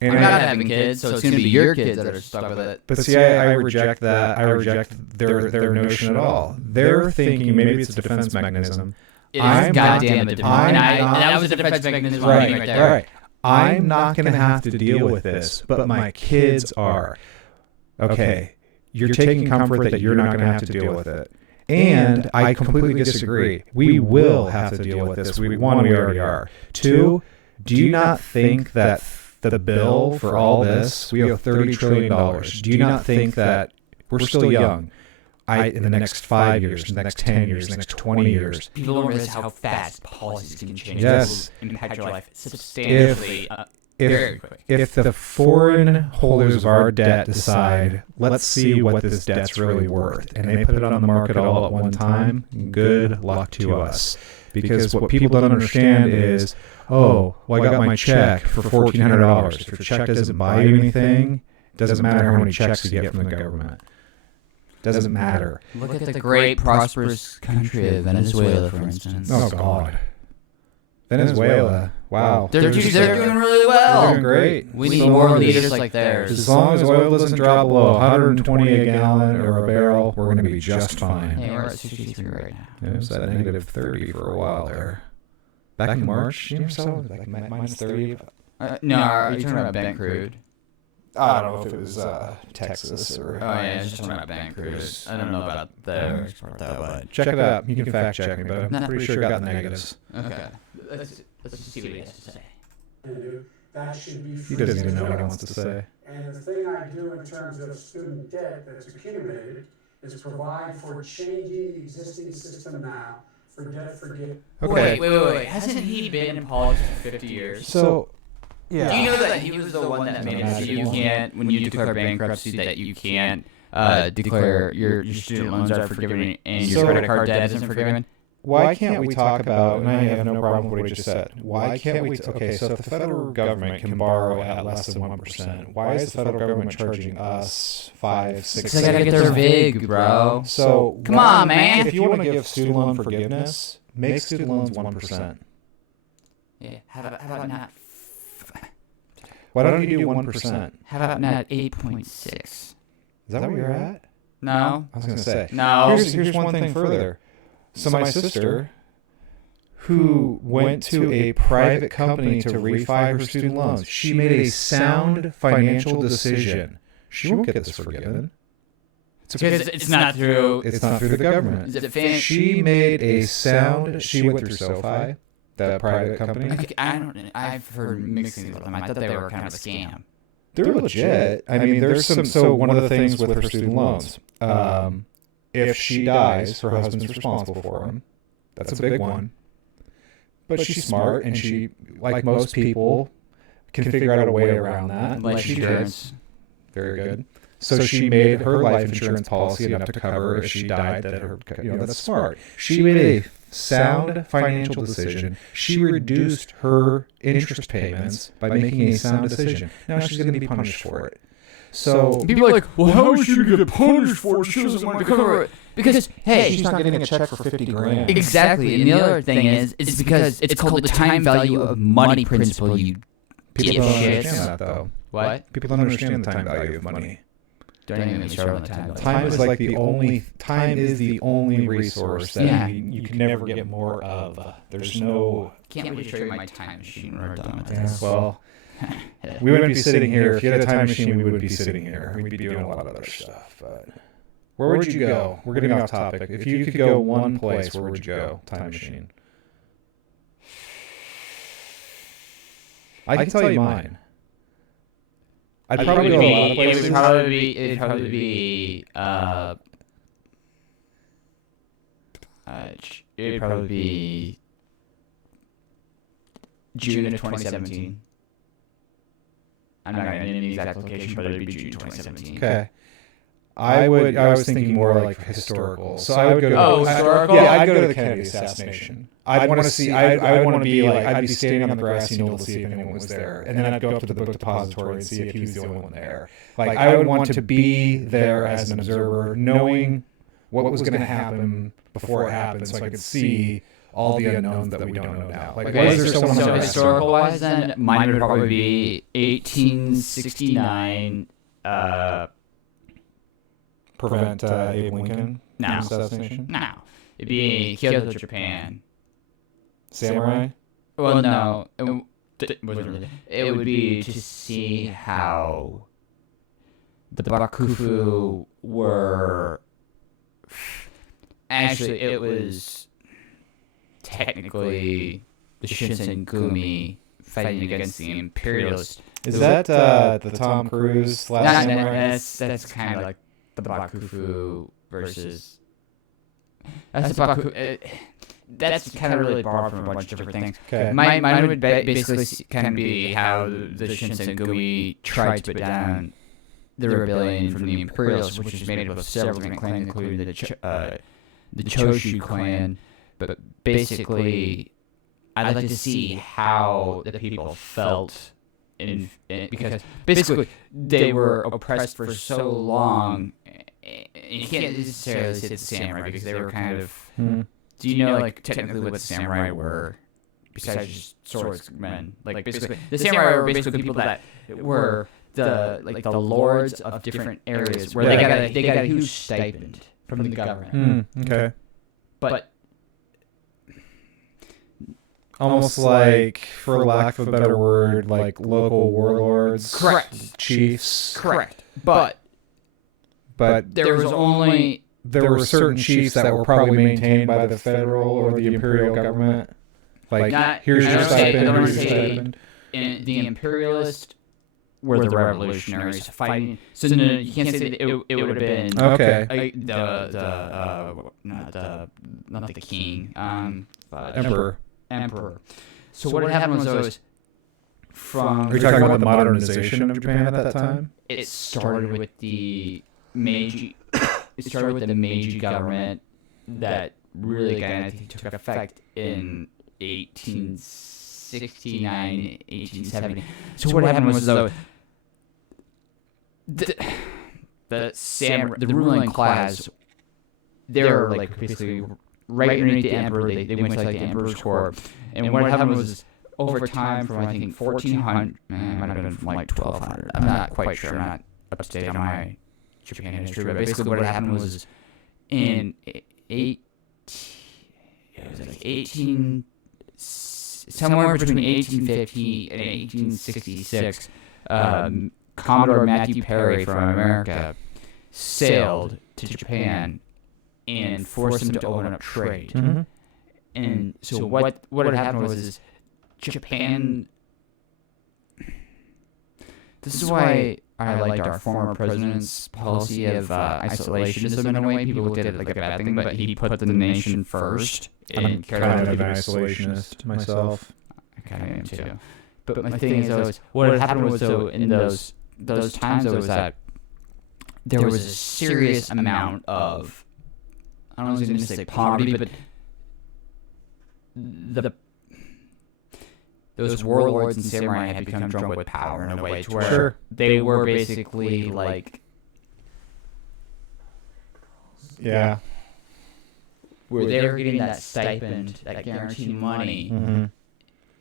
And I'm not having kids, so it's going to be your kids that are stuck with it. But see, I reject that. I reject their notion at all. They're thinking maybe it's a defense mechanism. It is goddamn a defense. And that was a defense mechanism right there. Right. I'm not going to have to deal with this, but my kids are. Okay, you're taking comfort that you're not going to have to deal with it. And I completely disagree. We will have to deal with this. One, we already are. Two, do you not think that the bill for all this, we have $30 trillion. Do you not think that we're still young? In the next 5 years, in the next 10 years, in the next 20 years. People don't realize how fast policies can change. Yes. Will impact your life substantially. Very quickly. If the foreign holders of our debt decide, let's see what this debt's really worth, and they put it on the market all at one time, good luck to us. Because what people don't understand is, oh, well, I got my check for $1,400. If your check doesn't buy you anything, it doesn't matter how many checks you get from the government. Doesn't matter. Look at the great, prosperous country of Venezuela, for instance. Oh, God. Venezuela. Wow. They're doing really well. They're doing great. We need more leaders like theirs. As long as oil doesn't drop below 120 a gallon or a barrel, we're going to be just fine. Hey, we're at 63 right now. It was at negative 30 for a while there. Back in March, you saw it? Like minus 30? No, are you talking about Brent crude? I don't know if it was Texas or... Oh, yeah, it's just talking about Brent crude. I don't know about their export, though, but... Check it out. You can fact check me, but I'm pretty sure it got negatives. Okay. Let's just see what he has to say. That should be free. He doesn't even know what he wants to say. And the thing I do in terms of student debt that's accumulated is provide for changing the existing system now for debt forgiveness. Okay. Wait. Hasn't he been in politics for 50 years? So... Yeah. Do you know that he was the one that made it so you can't, when you declare bankruptcy, that you can't declare your student loans are forgiven and your credit card debt isn't forgiven? Why can't we talk about, and I have no problem with what he just said, why can't we, okay, so if the federal government can borrow at less than 1%, why is the federal government charging us 5, 6, Because they gotta get their VIG, bro. So, come on, man. If you want to give student loan forgiveness, make student loans 1%. Yeah, how about not... Why don't you do 1%? How about not 8.6? Is that where you're at? No. I was going to say. No. Here's one thing further. So my sister, who went to a private company to refi her student loans, she made a sound financial decision. She won't get this forgiven. Because it's not through... It's not through the government. Is it she made a sound... She went through SoFi, the private company. I've heard mixed things about them. I thought they were kind of a scam. They're legit. I mean, there's some... So one of the things with her student loans... if she dies, her husband's responsible for him. That's a big one. But she's smart, and she, like most people, can figure out a way around that. Life insurance. Very good. So she made her life insurance policy enough to cover if she died. That's smart. She made a sound financial decision. She reduced her interest payments by making a sound decision. Now she's going to be punished for it. So people are like, well, how is she going to get punished for it? She doesn't want to cover it. Because, hey, she's not getting a check for $50,000. Exactly. And the other thing is because it's called the time value of money principle, you people don't understand that, though. What? People don't understand the time value of money. Don't even start on the time value. Time is the only resource that you can never get more of. There's no... Can't wait to show you my time machine when we're done with this. this. Well... We wouldn't be sitting here. If you had a time machine, we wouldn't be sitting here. We'd be doing a lot of other stuff. But where would you go? We're getting off topic. If you could go one place, where would you go? Time machine. I can tell you mine. I'd probably go a lot of places. It'd probably be June of 2017. I'm not going to name the exact location, but it'd be June 2017. Okay. I was thinking more like historical. So I would go to historical? Yeah, I'd go to the Kennedy assassination. I'd want to see. I want to be like, I'd be standing on the grassy knoll to see if anyone was there, and then I'd go up to the book depository and see if he was the only one there. Like I would want to be there as an observer, knowing what was going to happen before it happened, so I could see all the unknowns that we don't know now. Like, Okay, was there someone so on the historical wise, then mine would probably be 1869. prevent Abe Lincoln No. assassination? No, it'd be Kyoto, Japan. Samurai? Well, no, it would be to see how the Bakufu were. Actually, it was technically the Shinsengumi fighting against the Imperialists. Is that the Tom Cruise last Samurai? That's kind of like the Bakufu versus. That's the Baku. That's kind of really borrowed from a bunch of different things. Okay. Mine would basically kind of be how the Shinsengumi tried to put down the rebellion from the Imperialists, which was made up of several different clans, including the Choshu clan. But basically, I'd like to see how the people felt because basically they were oppressed for so long. You can't necessarily say it's the samurai because they were kind of. Do you know, like, technically what the samurai were, besides just swordsmen? Like, basically, the samurai were basically people that were the lords of different areas where they got a huge stipend from the government. Okay. But almost like, for lack of a better word, like local warlords. Correct. Chiefs. Correct. But there was only. There were certain chiefs that were probably maintained by the federal or the imperial government. Like, here's your stipend, here's your stipend. The imperialists were the revolutionaries fighting. So no, you can't say that it would have been Okay. Not the king, emperor. So what happened was those from. Are you talking about the modernization of Japan at that time? It started with the Meiji. It started with the Meiji government that really kind of took effect in 1869, 1870. So what happened was though the ruling class, they were like basically right underneath the emperor. They went to like the emperor's court, and what happened was over time from I think 1400, might have been from like 1200. I'm not quite sure. I'm not up to date on my Japan history, but basically what happened was in 18 somewhere between 1850 and 1866, Commodore Matthew Perry from America sailed to Japan and forced them to open up trade. Mm-hmm. And so what had happened was Japan. This is why I liked our former president's policy of isolationism in a way. People looked at it like a bad thing, but he put the nation first. I'm kind of an isolationist myself. I kind of am too. But my thing is, though, what had happened was, though, in those times, though, was that there was a serious amount of, I don't know if I was going to say poverty, but those warlords and samurai had become drunk with power in a way to where they were basically like, yeah, where they were getting that stipend, that guaranteed money,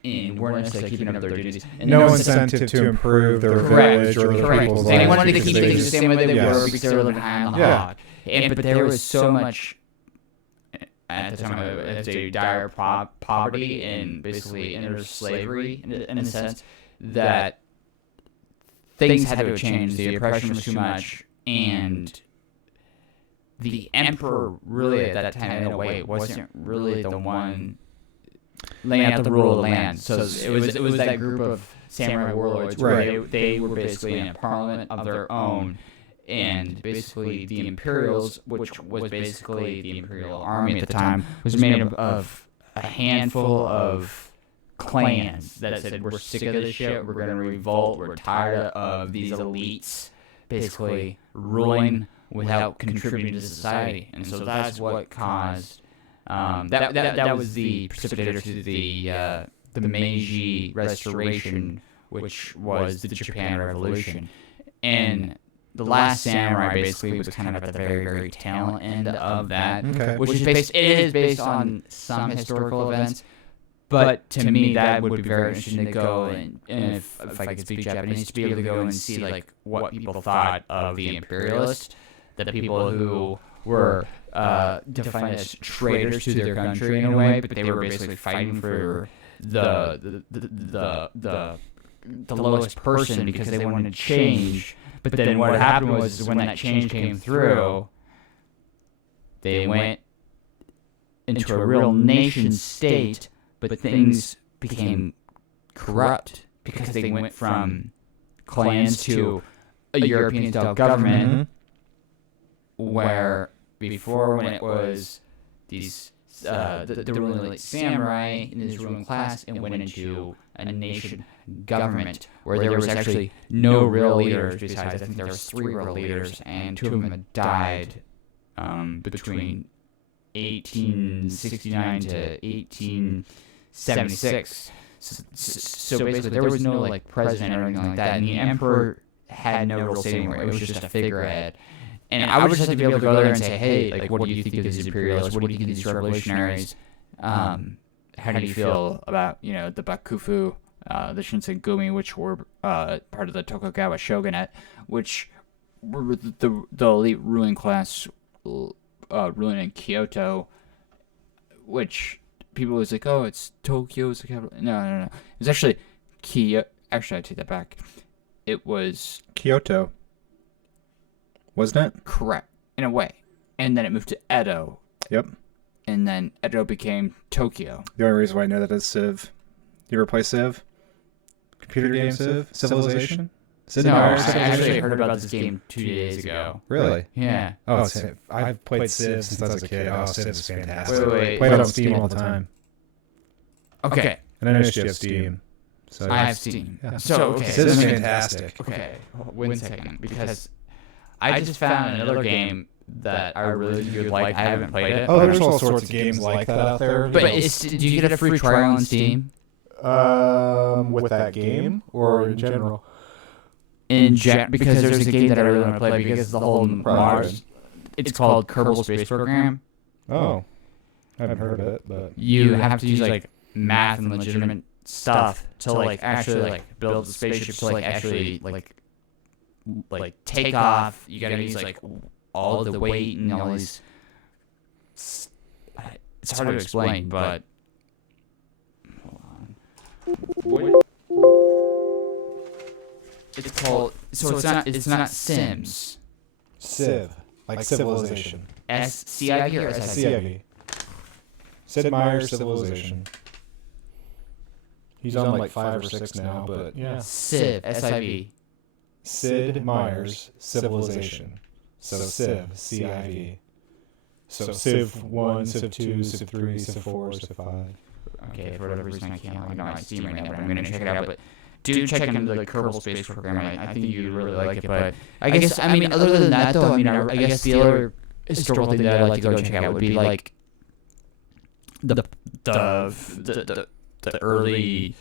and weren't necessarily keeping up their duties. And no incentive to improve their village or their people's lives. They wanted to keep things the same way they were because they were living high on the hog. But there was so much. At the time, it's a dire poverty and basically inter-slavery in a sense that things had to change. The oppression was too much, and the emperor really at that time, in a way, wasn't really the one laying out the rule of the land. So it was that group of samurai warlords where they were basically in a parliament of their own. And basically the Imperials, which was basically the Imperial Army at the time, was made up of a handful of clans that said, we're sick of this shit, we're going to revolt, we're tired of these elites basically ruling without contributing to society. And so that's what caused, that was the precipitator to the Meiji Restoration, which was the Japan Revolution. And The Last Samurai basically was kind of at the very, very tail end of that, Okay. which is based. It is based on some historical events, but to me that would be very interesting to go and if I could speak Japanese, to be able to go and see like what people thought of the imperialists, the people who were defined as traitors to their country in a way, but they were basically fighting for the lowest person because they wanted to change. But then what happened was when that change came through, they went into a real nation state, but things became corrupt because they went from clans to a European-style government, where before when it was these the ruling like samurai in this ruling class, and went into a nation government where there was actually no real leaders besides I think there was 3 real leaders, and 2 of them had died between 1869 to 1876. So basically there was no like president or anything like that, and the emperor had no real say anywhere. It was just a figurehead. And I would just have to be able to go there and say, hey, like, what do you think of these imperialists? What do you think of these revolutionaries? How do you feel about, the Bakufu, the Shinsengumi, which were part of the Tokugawa shogunate, which were the elite ruling class ruling in Kyoto, which people was like, oh, it's Tokyo's the capital. No. It was actually Kyoto. Actually, I take that back. It was Kyoto. Wasn't it? Correct, in a way. And then it moved to Edo. Yep. And then Edo became Tokyo. The only reason why I know that is Civ. You ever play Civ? Computer game Civ? Civilization? No, I actually heard about this game 2 days ago. Really? Yeah. Oh, Civ. I've played Civ since I was a kid. Oh, Civ is fantastic. Wait. Played it on Steam all the time. Okay. And I noticed you have Steam. So I have Steam. Yeah. So, okay. Civ is fantastic. Okay, one second, because I just found another game that I really would like. I haven't played it. Oh, there's all sorts of games like that out there. But do you get a free trial on Steam? With that game or in general? Because there's a game that I really want to play because the whole Mars. It's called Kerbal Space Program. Oh, I haven't heard of it, but You have to use like math and legitimate stuff to like actually like build the spaceship to like actually like take off. You gotta use like all of the weight and all these. It's hard to explain, but hold on. What? It's called. So it's not Sims. Civ, like Civilization. SCIV or SIV? CIV. Sid Meier's Civilization. He's on like 5 or 6 now, but yeah. Civ, SIV. Sid Meier's Civilization. So Civ, CIV. So Civ 1, Civ 2, Civ 3, Civ 4, Civ 5. Okay, for whatever reason I can't log on my Steam right now, but I'm gonna check it out. But do check into the Kerbal Space Program. I think you'd really like it. But I guess other than that though, I guess the other historical thing that I'd like to go check out would be like the early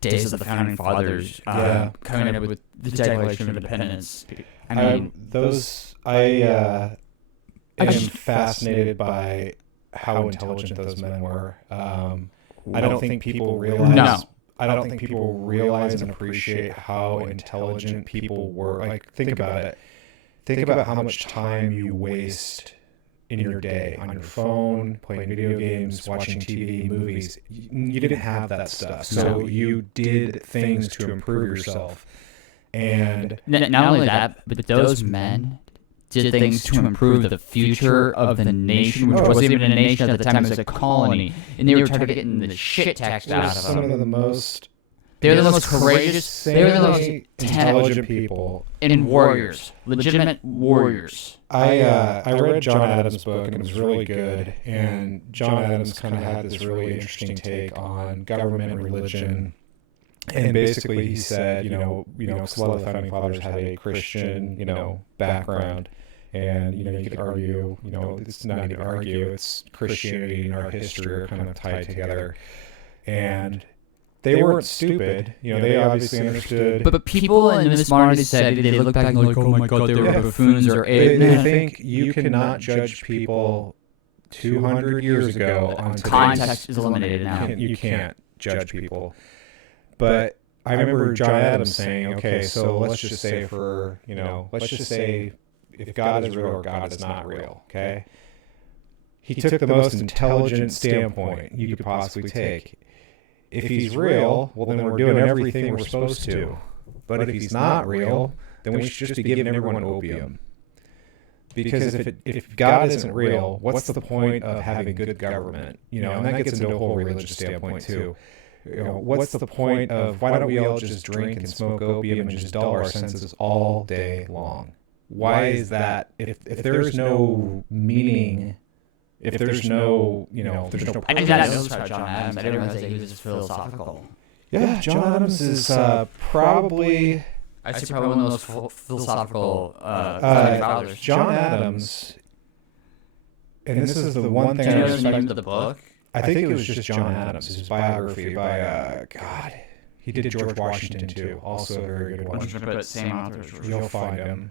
days of the founding fathers, coming up with the Declaration of Independence. I am fascinated by how intelligent those men were. I don't think people realize. No. I don't think people realize and appreciate how intelligent people were. Like, think about it. Think about how much time you waste in your day on your phone, playing video games, watching TV, movies. You didn't have that stuff. So you did things to improve yourself. And not only that, but those men did things to improve the future of the nation, which wasn't even a nation at the time; it was a colony, and they were trying to get the shit taxed out of them. Some of the most. They were the most courageous. They were the most intelligent people and warriors, legitimate warriors. I read John Adams' book, and it was really good. And John Adams kind of had this really interesting take on government and religion. And basically, he said, because a lot of the founding fathers had a Christian, background, and you could argue, it's not even argue, it's Christianity and our history are kind of tied together, and they weren't stupid. They obviously understood. But people in this modern society, they look back and like, oh my god, they were buffoons or They think you cannot judge people 200 years ago on today's... Context is eliminated now. You can't judge people. But I remember John Adams saying, okay, so let's just say if God is real or God is not real, okay? He took the most intelligent standpoint you could possibly take. If he's real, well, then we're doing everything we're supposed to. But if he's not real, then we should just be giving everyone opium. Because if God isn't real, what's the point of having good government? And that gets into a whole religious standpoint too. What's the point of, why don't we all just drink and smoke opium and just dull our senses all day long? Why is that? If there's no meaning, if there's no, there's no... I did not know about John Adams. I didn't realize that he was just philosophical. Yeah, John Adams is probably... I'd say probably one of those philosophical fathers. John Adams, and this is the one thing Do you I know the name respect... of the book? I think it was just John Adams, his biography by, God, he did George Washington too, also a very good one. I'm just going to put same author as George You'll find him.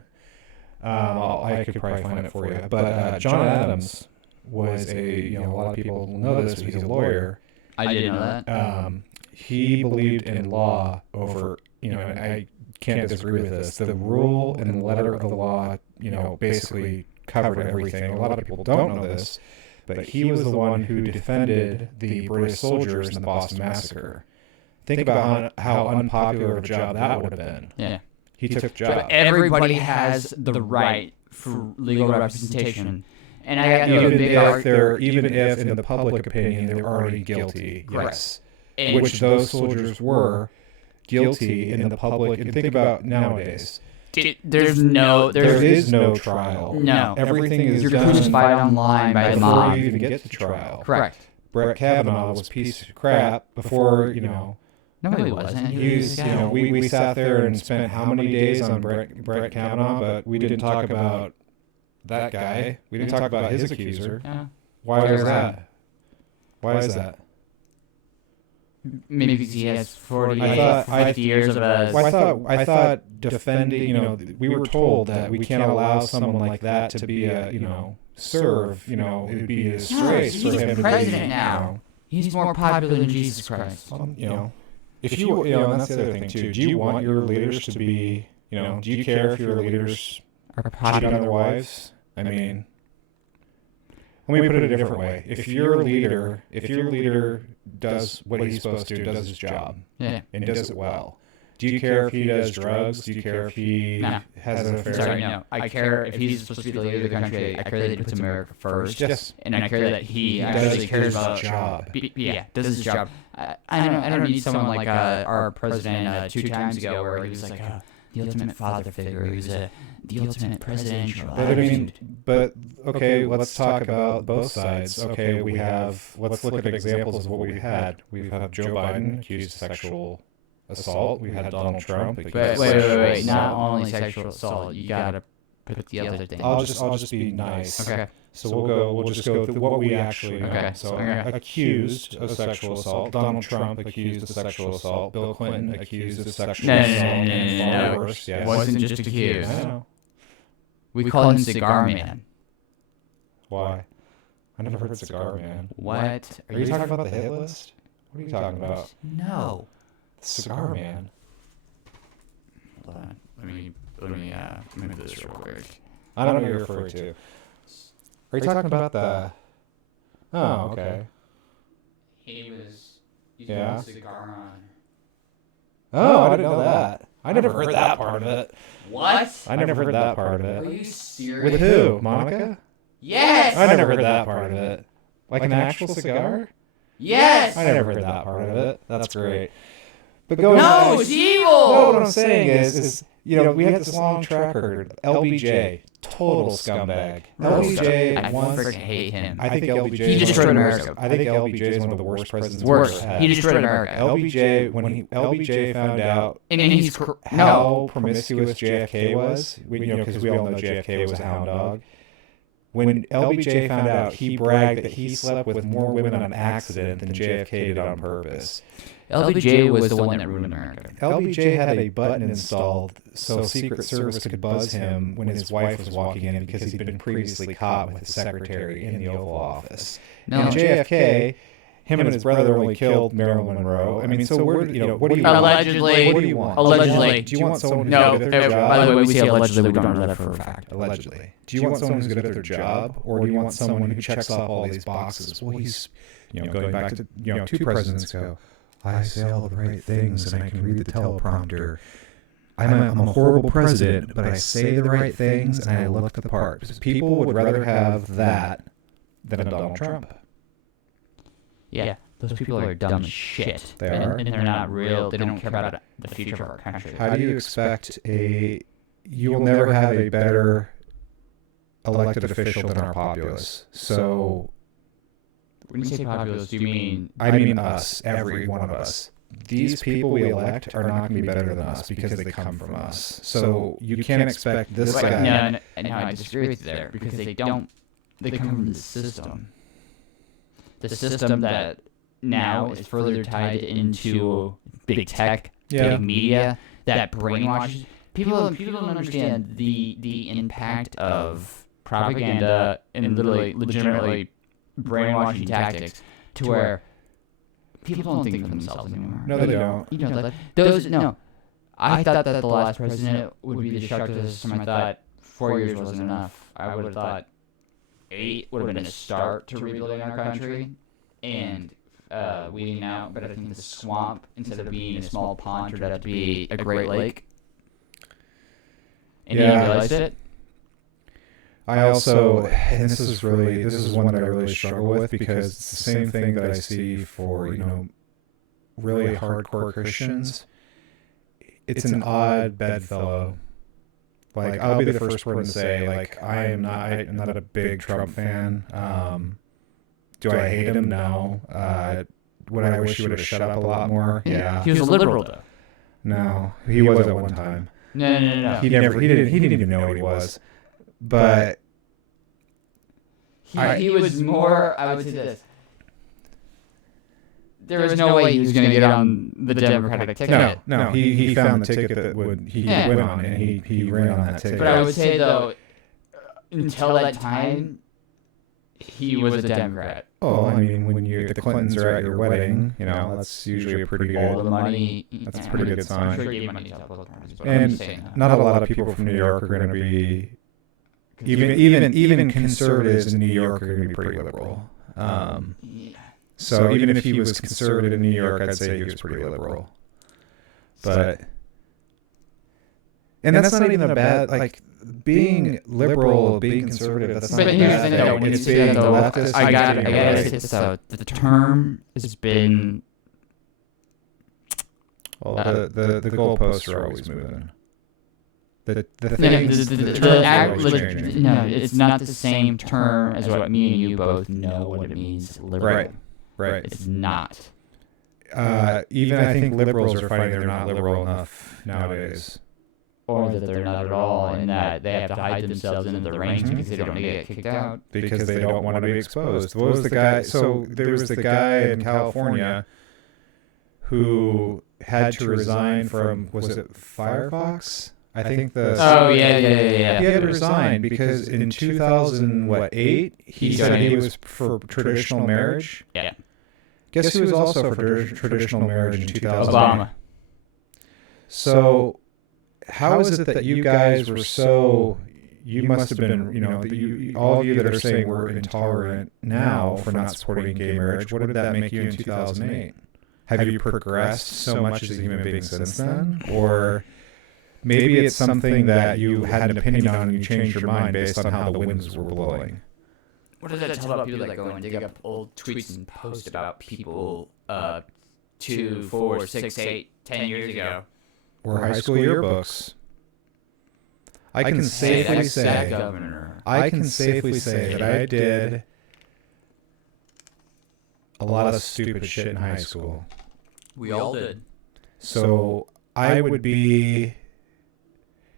I could probably find it for you. But John Adams was a lot of people know this, but he's a lawyer. I didn't know that. He believed in law over, and I can't disagree with this. The rule and the letter of the law, basically covered everything. A lot of people don't know this, but he was the one who defended the British soldiers in the Boston Massacre. Think about how unpopular of a job that would have been. Yeah. He took the job. But everybody has the right for legal representation. And I got a big argument. Even if in the public opinion they're already guilty, yes. And which those soldiers were guilty in the public. And think about nowadays. There is no trial. No. Everything is You're done crucified online by the mob. before you even get to trial. Correct. Brett Kavanaugh was a piece of crap before, No, he wasn't. He was, we sat there and spent how many days on Brett Kavanaugh, but we didn't talk about that guy. We didn't talk about his accuser. Yeah. Why is that? Why is that? Maybe because he has 50 years of a... Well, I thought defending, we were told that we can't allow someone like that to be serve, it would be a disgrace for him to be... He's president now. He's more popular than Jesus Christ. If you, and that's the other thing too, do you want your leaders to be, do you care if your leaders cheat on their wives? I mean, let me put it a different way. If your leader does what he's supposed to, does his job, and does it well, do you care if he does drugs? Do you care if he has an affair? Sorry, no. I care if he's supposed to be the leader of the country. I care that he puts America first. Yes. And I care that he actually cares about his job. Does his job. I don't need someone like our president 2 times ago where he was like the ultimate father figure. He was the ultimate presidential. But okay, let's talk about both sides. Okay, let's look at examples of what we've had. We've had Joe Biden accused of sexual assault. We had Donald Trump accused of sexual wait. assault. Not only sexual assault. You gotta put the other thing. I'll just be nice. Okay. So we'll just go through what we actually know. Okay. So accused of sexual assault. Donald Trump accused of sexual assault. Bill Clinton accused of sexual assault. No. Yes. Wasn't just accused. I know. We call him Cigar Man. Why? I never heard Cigar Man. What? Are you talking about the hit list? What are you talking about? No. Cigar Man. Hold on. Let me do this real quick. I don't know what you're referring to. Are you talking about the... Oh, okay. He was Yeah. using a cigar on. Oh, I didn't know that. I never heard that part of it. What? I never heard that part of Are it. you serious? With who? Monica? Yes! I never heard that part of it. Like an actual cigar? Yes! I never heard that part of it. That's great. But going No, it's evil! No, what I'm saying is we have this long track record. LBJ, total scumbag. LBJ I once... freaking hate him. I think LBJ... He destroyed America. I think LBJ is one of the worst presidents Worse. we've ever had. He destroyed America. LBJ found out And he's... how promiscuous JFK was, because we all know JFK was a hound dog. When LBJ found out, he bragged that he slept with more women on accident than JFK did on purpose. LBJ was the one that ruined America. LBJ had a button installed so Secret Service could buzz him when his wife was walking in because he'd been previously caught with his secretary in the Oval Office. No. And JFK, him and his brother only killed Marilyn Monroe. I mean, so what do you want? Allegedly. What do you want? Allegedly. Do you want someone who's No, good at their job? by the way, we say allegedly, we don't know that for a fact. Allegedly. Do you want someone who's good at their job, or do you want someone who checks off all these boxes? Well, he's, going back to, 2 presidents ago. I say all the right things, and I can read the teleprompter. I'm a horrible president, but I say the right things, and I look the part. People would rather have that than a Donald Trump. Yeah, those people are dumb as shit. They are. And they're not real. They don't care about the future of our country. How do you expect you will never have a better elected official than our populace. So when you say populace, do you mean... I mean us, every one of us. These people we elect are not going to be better than us because they come from us. So you can't expect this guy... No, I disagree with you there because they come from the system. The system that now is further tied into big tech, big media, that brainwashes. People don't understand the impact of propaganda and legitimately brainwashing tactics to where people don't think for themselves anymore. No, they don't. You know, I thought that the last president would be the shock to the system. I thought 4 years wasn't enough. I would have thought 8 would have been a start to rebuilding our country and weeding out. But I think the swamp, instead of being a small pond, turned out to be a great lake. And you realized it? I also, and this is one that I really struggle with because it's the same thing that I see for, really hardcore Christians. It's an odd bedfellow. Like, I'll be the first one to say, like, I'm not a big Trump fan. Do I hate him? No. Would I wish he would have shut up a lot more? Yeah. He was a liberal, though. No, he was at one time. No. He didn't even know what he was. But he was more, I would say this. There was no way he was going to get on the Democratic ticket. No. He found the ticket that he went on, and he ran on that ticket. But I would say, though, until that time, he was a Democrat. Oh, I mean, when the Clintons are at your wedding, that's usually a pretty good... All the money... That's a pretty good sign. I'm sure he gave money to both parties, but and I'm just saying that. Not a lot of people from New York are going to be... Even conservatives in New York are going to be pretty liberal. So even if he was conservative in New York, I'd say he was pretty liberal. But... And that's not even a bad... Like, being liberal, being conservative, that's not a bad thing. Though, It's being leftist. I got to say this, though. The term has been... Well, the goalposts are always moving. The no, it's not the same term as what me and you both know what it means, liberal. Right. It's not. Even I think liberals are finding they're not liberal enough nowadays. Or that they're not at all, and that they have to hide themselves into the ranks because they don't want to get kicked out. Because they don't want to be exposed. What was the guy? So there was the guy in California who had to resign from, was it Firefox? I think the... Oh, yeah. He had to resign because in 2008, he said he was for traditional marriage. Yeah. Guess who was also for traditional marriage in 2008? Obama. So... How is it that you guys were so... You must have been, all of you that are saying we're intolerant now for not supporting gay marriage, what did that make you in 2008? Have you progressed so much as a human being since then? Or maybe it's something that you had an opinion on and you changed your mind based on how the winds were blowing. What does that tell about people that go and dig up old tweets and post about people 2, 4, 6, 8, 10 years ago? Or high school yearbooks. I can safely say that I did a lot of stupid shit in high school. We all did. So I would be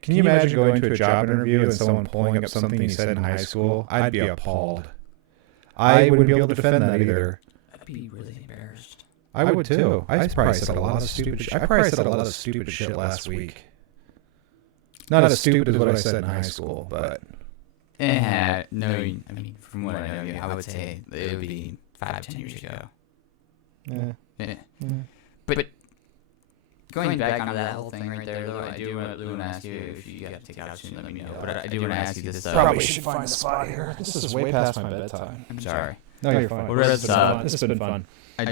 Can you imagine going to a job interview and someone pulling up something you said in high school? I'd be appalled. I wouldn't be able to defend that either. I'd be really embarrassed. I would too. I probably said a lot of stupid shit. I probably said a lot of stupid shit last week. Not as stupid as what I said in high school, but... No, I mean, from what I know, yeah, I would say it would be 5-10 years ago. Yeah. But going back onto that whole thing right there, though, I do want to ask you, if you got to take out soon, let me know. But I do want to ask you this, though. Probably should find a spot here. This is way past my bedtime. I'm sorry. No, you're fine. Well, this has been fun. I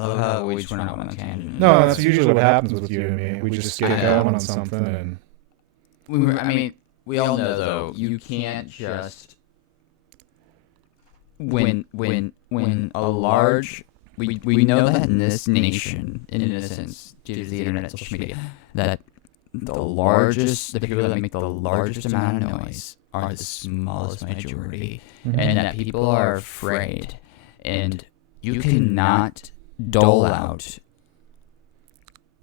love how we just went out on a tangent. No, that's usually what happens with you and me. We just get going on something and... We all know, though, you can't just... When a large... We know that in this nation, in a sense, due to the internet, social media, that the people that make the largest amount of noise are the smallest majority, and that people are afraid, and you cannot dole out.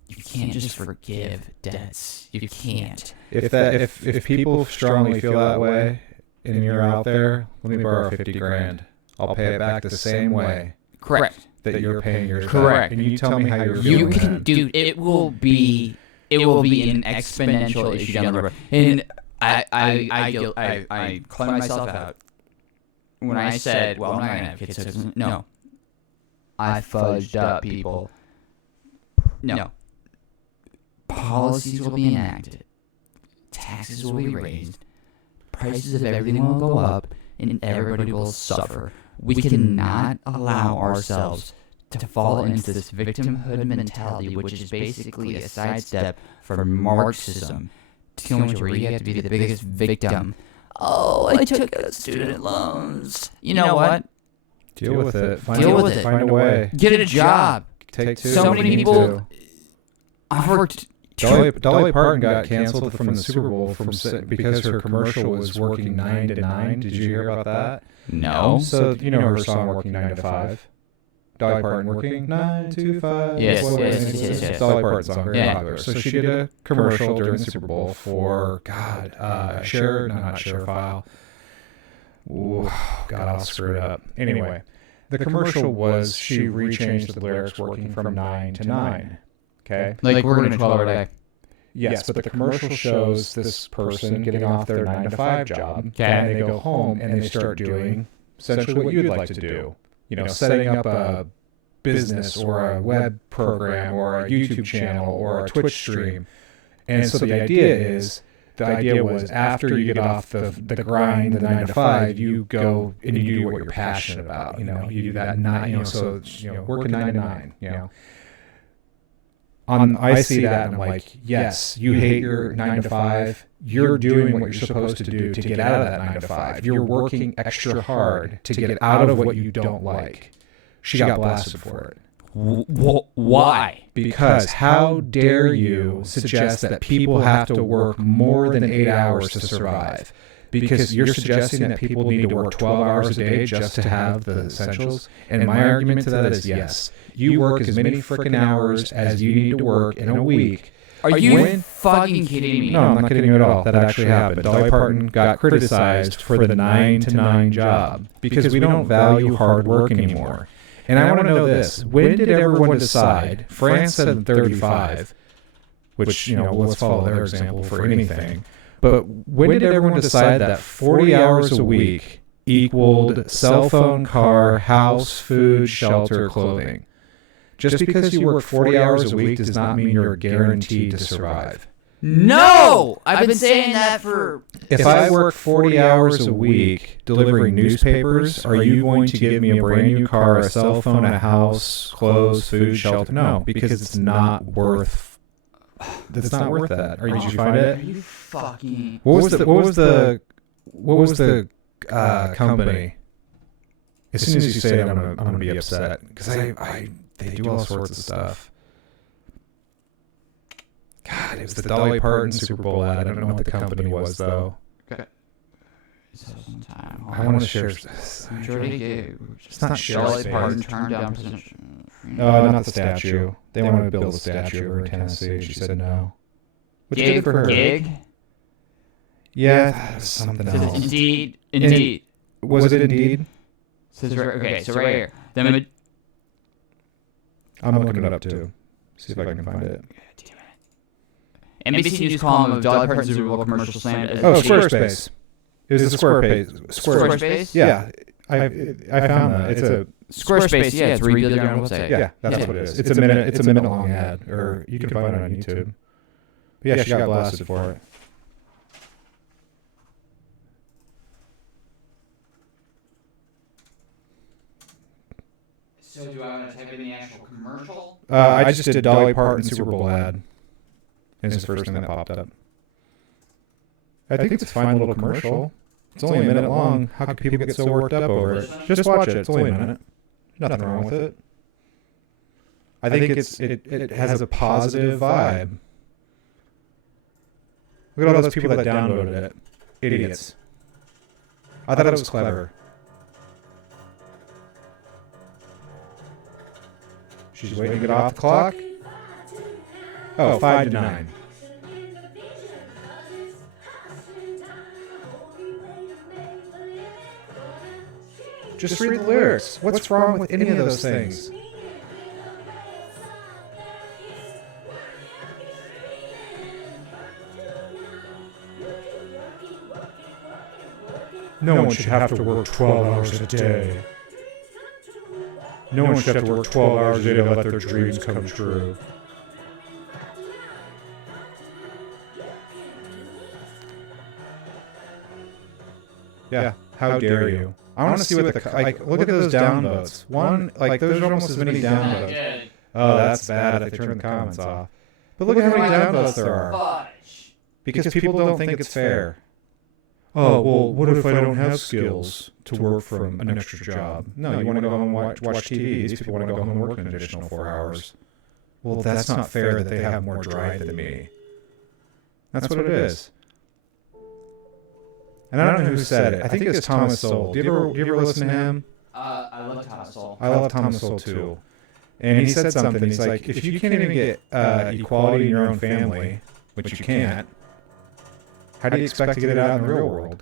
You can't just forgive debts. You can't. If people strongly feel that way, and you're out there, let me borrow $50,000. I'll pay it back the same way. Correct. That you're paying yours Correct. back. And you tell me how you're You doing can, that. dude. It will be an exponential issue down the road. And I called myself out when I said, "Well, I'm not gonna have kids." So no, I fudged up, people. No. Policies will be enacted. Taxes will be raised. Prices of everything will go up, and everybody will suffer. We cannot allow ourselves to fall into this victimhood mentality, which is basically a sidestep for Marxism, to where you have to be the biggest victim. Oh, I took out student loans. You know what? Deal with it. Deal with it. Find a way. Get a job. Take two. So many people. I've worked. Dolly Parton got canceled from the Super Bowl because her commercial was working 9 to 9. Did you hear about that? No. So you know her song "Working 9 to 5." Dolly Parton working 9 to 5. Yes. Dolly Parton song, very Yeah. popular. So she did a commercial during the Super Bowl for ShareFile. Ooh, God, I'll screw it up. Anyway, the commercial was she rechanged the lyrics working from 9 to 9. Okay. Like we're in a 12-hour day. Yes, but the commercial shows this person getting off their 9 to 5 job, and they go home and they start doing essentially what you'd like to do. You know, setting up a business or a web program or a YouTube channel or a Twitch stream. And so the idea was after you get off the grind, the 9 to 5, you go and you do what you're passionate about. You know, you do that working 9 to 9. You know. I see that and I'm like, yes, you hate your 9 to 5. You're doing what you're supposed to do to get out of that 9 to 5. You're working extra hard to get out of what you don't like. She got blasted for it. Why? Because how dare you suggest that people have to work more than 8 hours to survive? Because you're suggesting that people need to work 12 hours a day just to have the essentials? And my argument to that is yes. You work as many frickin' hours as you need to work in a week. Are you fucking kidding me? No, I'm not kidding you at all. That actually happened. Dolly Parton got criticized for the 9 to 9 job because we don't value hard work anymore. And I want to know this. When did everyone decide? France said 35, which, let's follow their example for anything. But when did everyone decide that 40 hours a week equaled cell phone, car, house, food, shelter, clothing? Just because you work 40 hours a week does not mean you're guaranteed to survive. No! I've been saying that for... If I work 40 hours a week delivering newspapers, are you going to give me a brand new car, a cell phone, a house, clothes, food, shelter? No, because it's not worth... That's not worth that. Did you find it? Are you fucking... What was the company? As soon as you say it, I'm gonna be upset because they do all sorts of stuff. God, it was the Dolly Parton Super Bowl ad. I don't know what the company was though. Okay. I want to share. It's not share Dolly space. Parton turned down position. No, not the statue. They wanted to build a statue over in Tennessee. She said no. What'd you get for her? Gig. Yeah, that was something Says else. Indeed. Was it Indeed? Says okay, so right here. Then I'm looking it up too. See if I can find it. NBC News column of Dolly Parton's Super Bowl commercial slammed as Oh, cheap. Squarespace. It was a Squarespace. Squarespace? Yeah, I found that. It's a Squarespace, yeah, it's where you build your own website. yeah. That's what it is. It's a minute long ad, or you can find it on YouTube. But yeah, she got blasted for it. So do I want to type in the actual commercial? I just did Dolly Parton Super Bowl ad. It's the first thing that popped up. I think it's a fine little commercial. It's only a minute long. How could people get so worked up over it? Just watch it. It's only a minute. Nothing wrong with it. I think it has a positive vibe. Look at all those people that downloaded it. Idiots. I thought it was clever. She's waiting to get off the clock. Oh, 5 to 9. Just read the lyrics. What's wrong with any of those things? No one should have to work 12 hours a day. No one should have to work 12 hours a day to let their dreams come true. Yeah, how dare you? I want to see what the look at those downvotes. Those are almost as many downvotes. Oh, that's bad if they turn the comments off. But look at how many downvotes there are. Because people don't think it's fair. Oh, well, what if I don't have skills to work from an extra job? No, you want to go home and watch TV. These people want to go home and work an additional 4 hours. Well, that's not fair that they have more drive than me. That's what it is. And I don't know who said it. I think it was Thomas Sowell. Do you ever listen to him? I love Thomas Sowell. I love Thomas Sowell too. And he said something. He's like, if you can't even get equality in your own family, which you can't, how do you expect to get it out in the real world?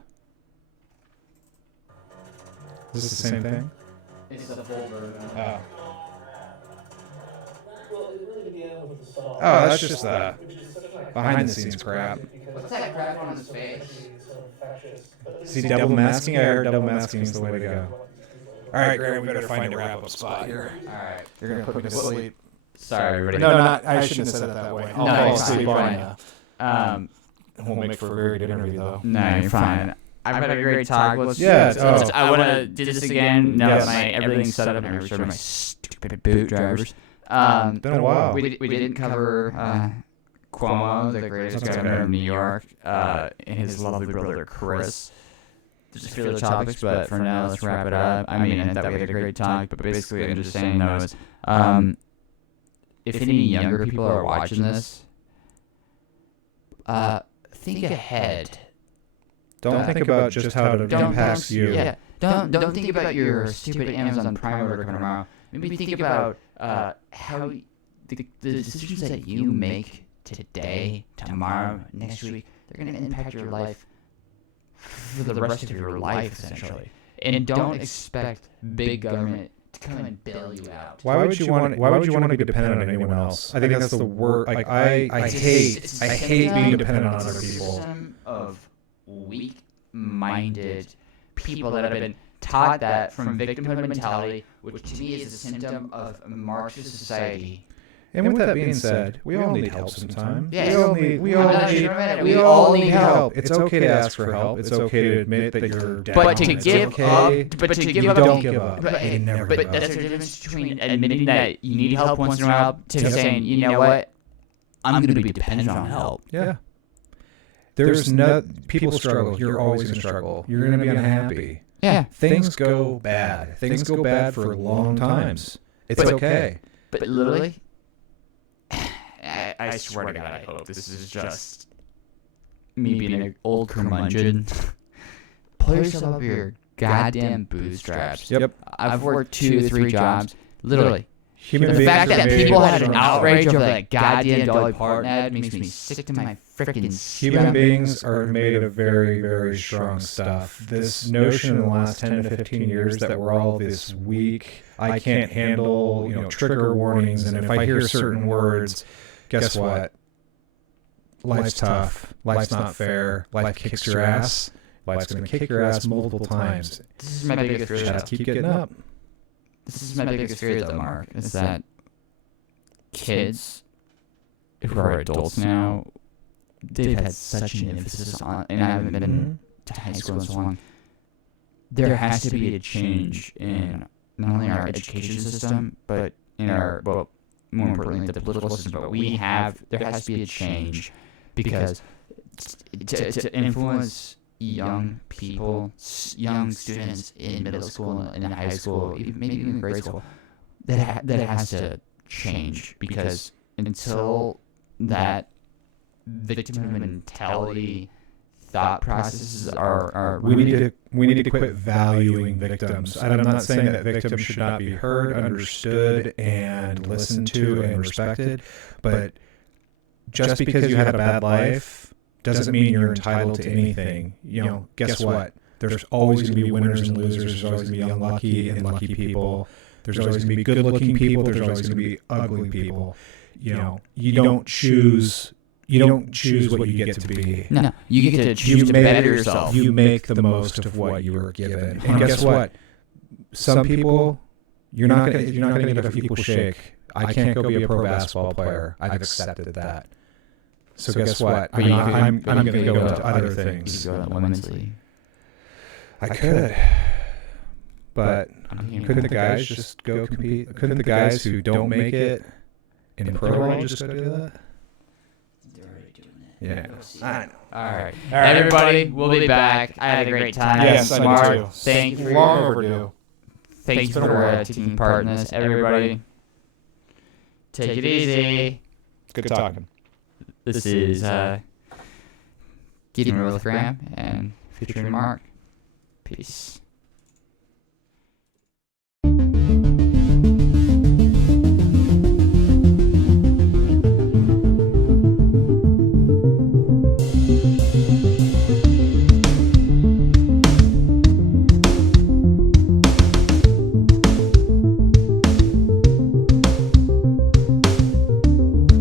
Is this the same thing? It's the full version. Oh. Well, it really began with the song. Oh, that's just Which is such a behind the scenes crap. What's that crap on his face? See, double masking? I heard double masking is the way to go. All right, Graham, we better find a wrap-up spot here. Alright. You're going to put me to sleep. Sorry, everybody. No, I shouldn't have said it that way. I'll No, fall you're asleep fine. on you. Won't make for a very good interview, though. No, you're fine. I've had a great talk. Yeah, I want to do this again now that everything's set up and I restarted my stupid boot drivers. Been a while. We didn't cover Cuomo, the greatest governor of New York, and his lovely brother Chris. There's a few other topics, but for now, let's wrap it up. I mean, I thought we had a great talk, but basically, I'm just saying those. If any younger people are watching this, think ahead. Don't think about just how it impacts you. Yeah, don't think about your stupid Amazon Prime order coming tomorrow. Maybe think about how the decisions that you make today, tomorrow, next week, they're going to impact your life for the rest of your life, essentially. And don't expect big government to come and bail you out. Why would you want to be dependent on anyone else? I think that's the word. Like I hate being dependent on other people. System of weak-minded people that have been taught that from victimhood mentality, which to me is a symptom of a Marxist society. And with that being said, we all need help sometimes. Yes. We all need help. It's okay to ask for help. It's okay to admit that you're down. But to It's give okay. up, but to give You up, don't give up. But, You never but give up. that's the difference between admitting that you need help once in a while to saying, you know what, I'm going to be dependent on help. Yeah. There's no people struggle. You're always going to struggle. You're going to be unhappy. Yeah. Things go bad. Things go bad for long times. It's okay. But literally, I swear to God, I hope this is just me being an old curmudgeon. Pull yourself up your goddamn bootstraps. Yep. I've worked 2 to 3 jobs. Literally, Human The beings fact are that made people of had an strong outrage stuff. over that goddamn Dolly Parton ad makes me sick to my freaking Human stomach. beings are made of very, very strong stuff. This notion in the last 10 to 15 years that we're all this weak, I can't handle, trigger warnings, and if I hear certain words, guess what? Life's tough. Life's not fair. Life kicks your ass. Life's going to kick your ass multiple times. This is my biggest fear. Just keep getting up. This is my biggest fear, though, Mark, is that kids who are adults now, they've had such an emphasis on, and I haven't been to high school in so long. There has to be a change in not only our education system, but in our, well, more importantly, the political system. But there has to be a change because to influence young people, young students in middle school and in high school, maybe even grade school, that has to change, because until that victim mentality thought processes are We need to quit valuing victims. I'm not saying that victims should not be heard, understood, and listened to and respected, but just because you had a bad life doesn't mean you're entitled to anything. Guess what? There's always going to be winners and losers. There's always going to be unlucky and lucky people. There's always going to be good-looking people. There's always going to be ugly people. You don't choose. You don't choose what you get to be. no, you get to choose to better yourself. You make the most of what you were given. And guess what? Some people, you're not going to get a equal shake. I can't go be a pro basketball player. I've accepted that. So guess what? I'm going to go into other things. You could go to the women's league. I could. But couldn't the guys just go compete? Couldn't the guys who don't make it in pro ball just go do that? They're already doing it. Yeah. I know. All right. Everybody, we'll be back. I had a great time. Yes, I did Mark, too. thank you for Long your, overdue. thank you for taking part in this. Everybody, take it easy. Good talking. This is Getting Real with Graham and featuring Mark. Peace.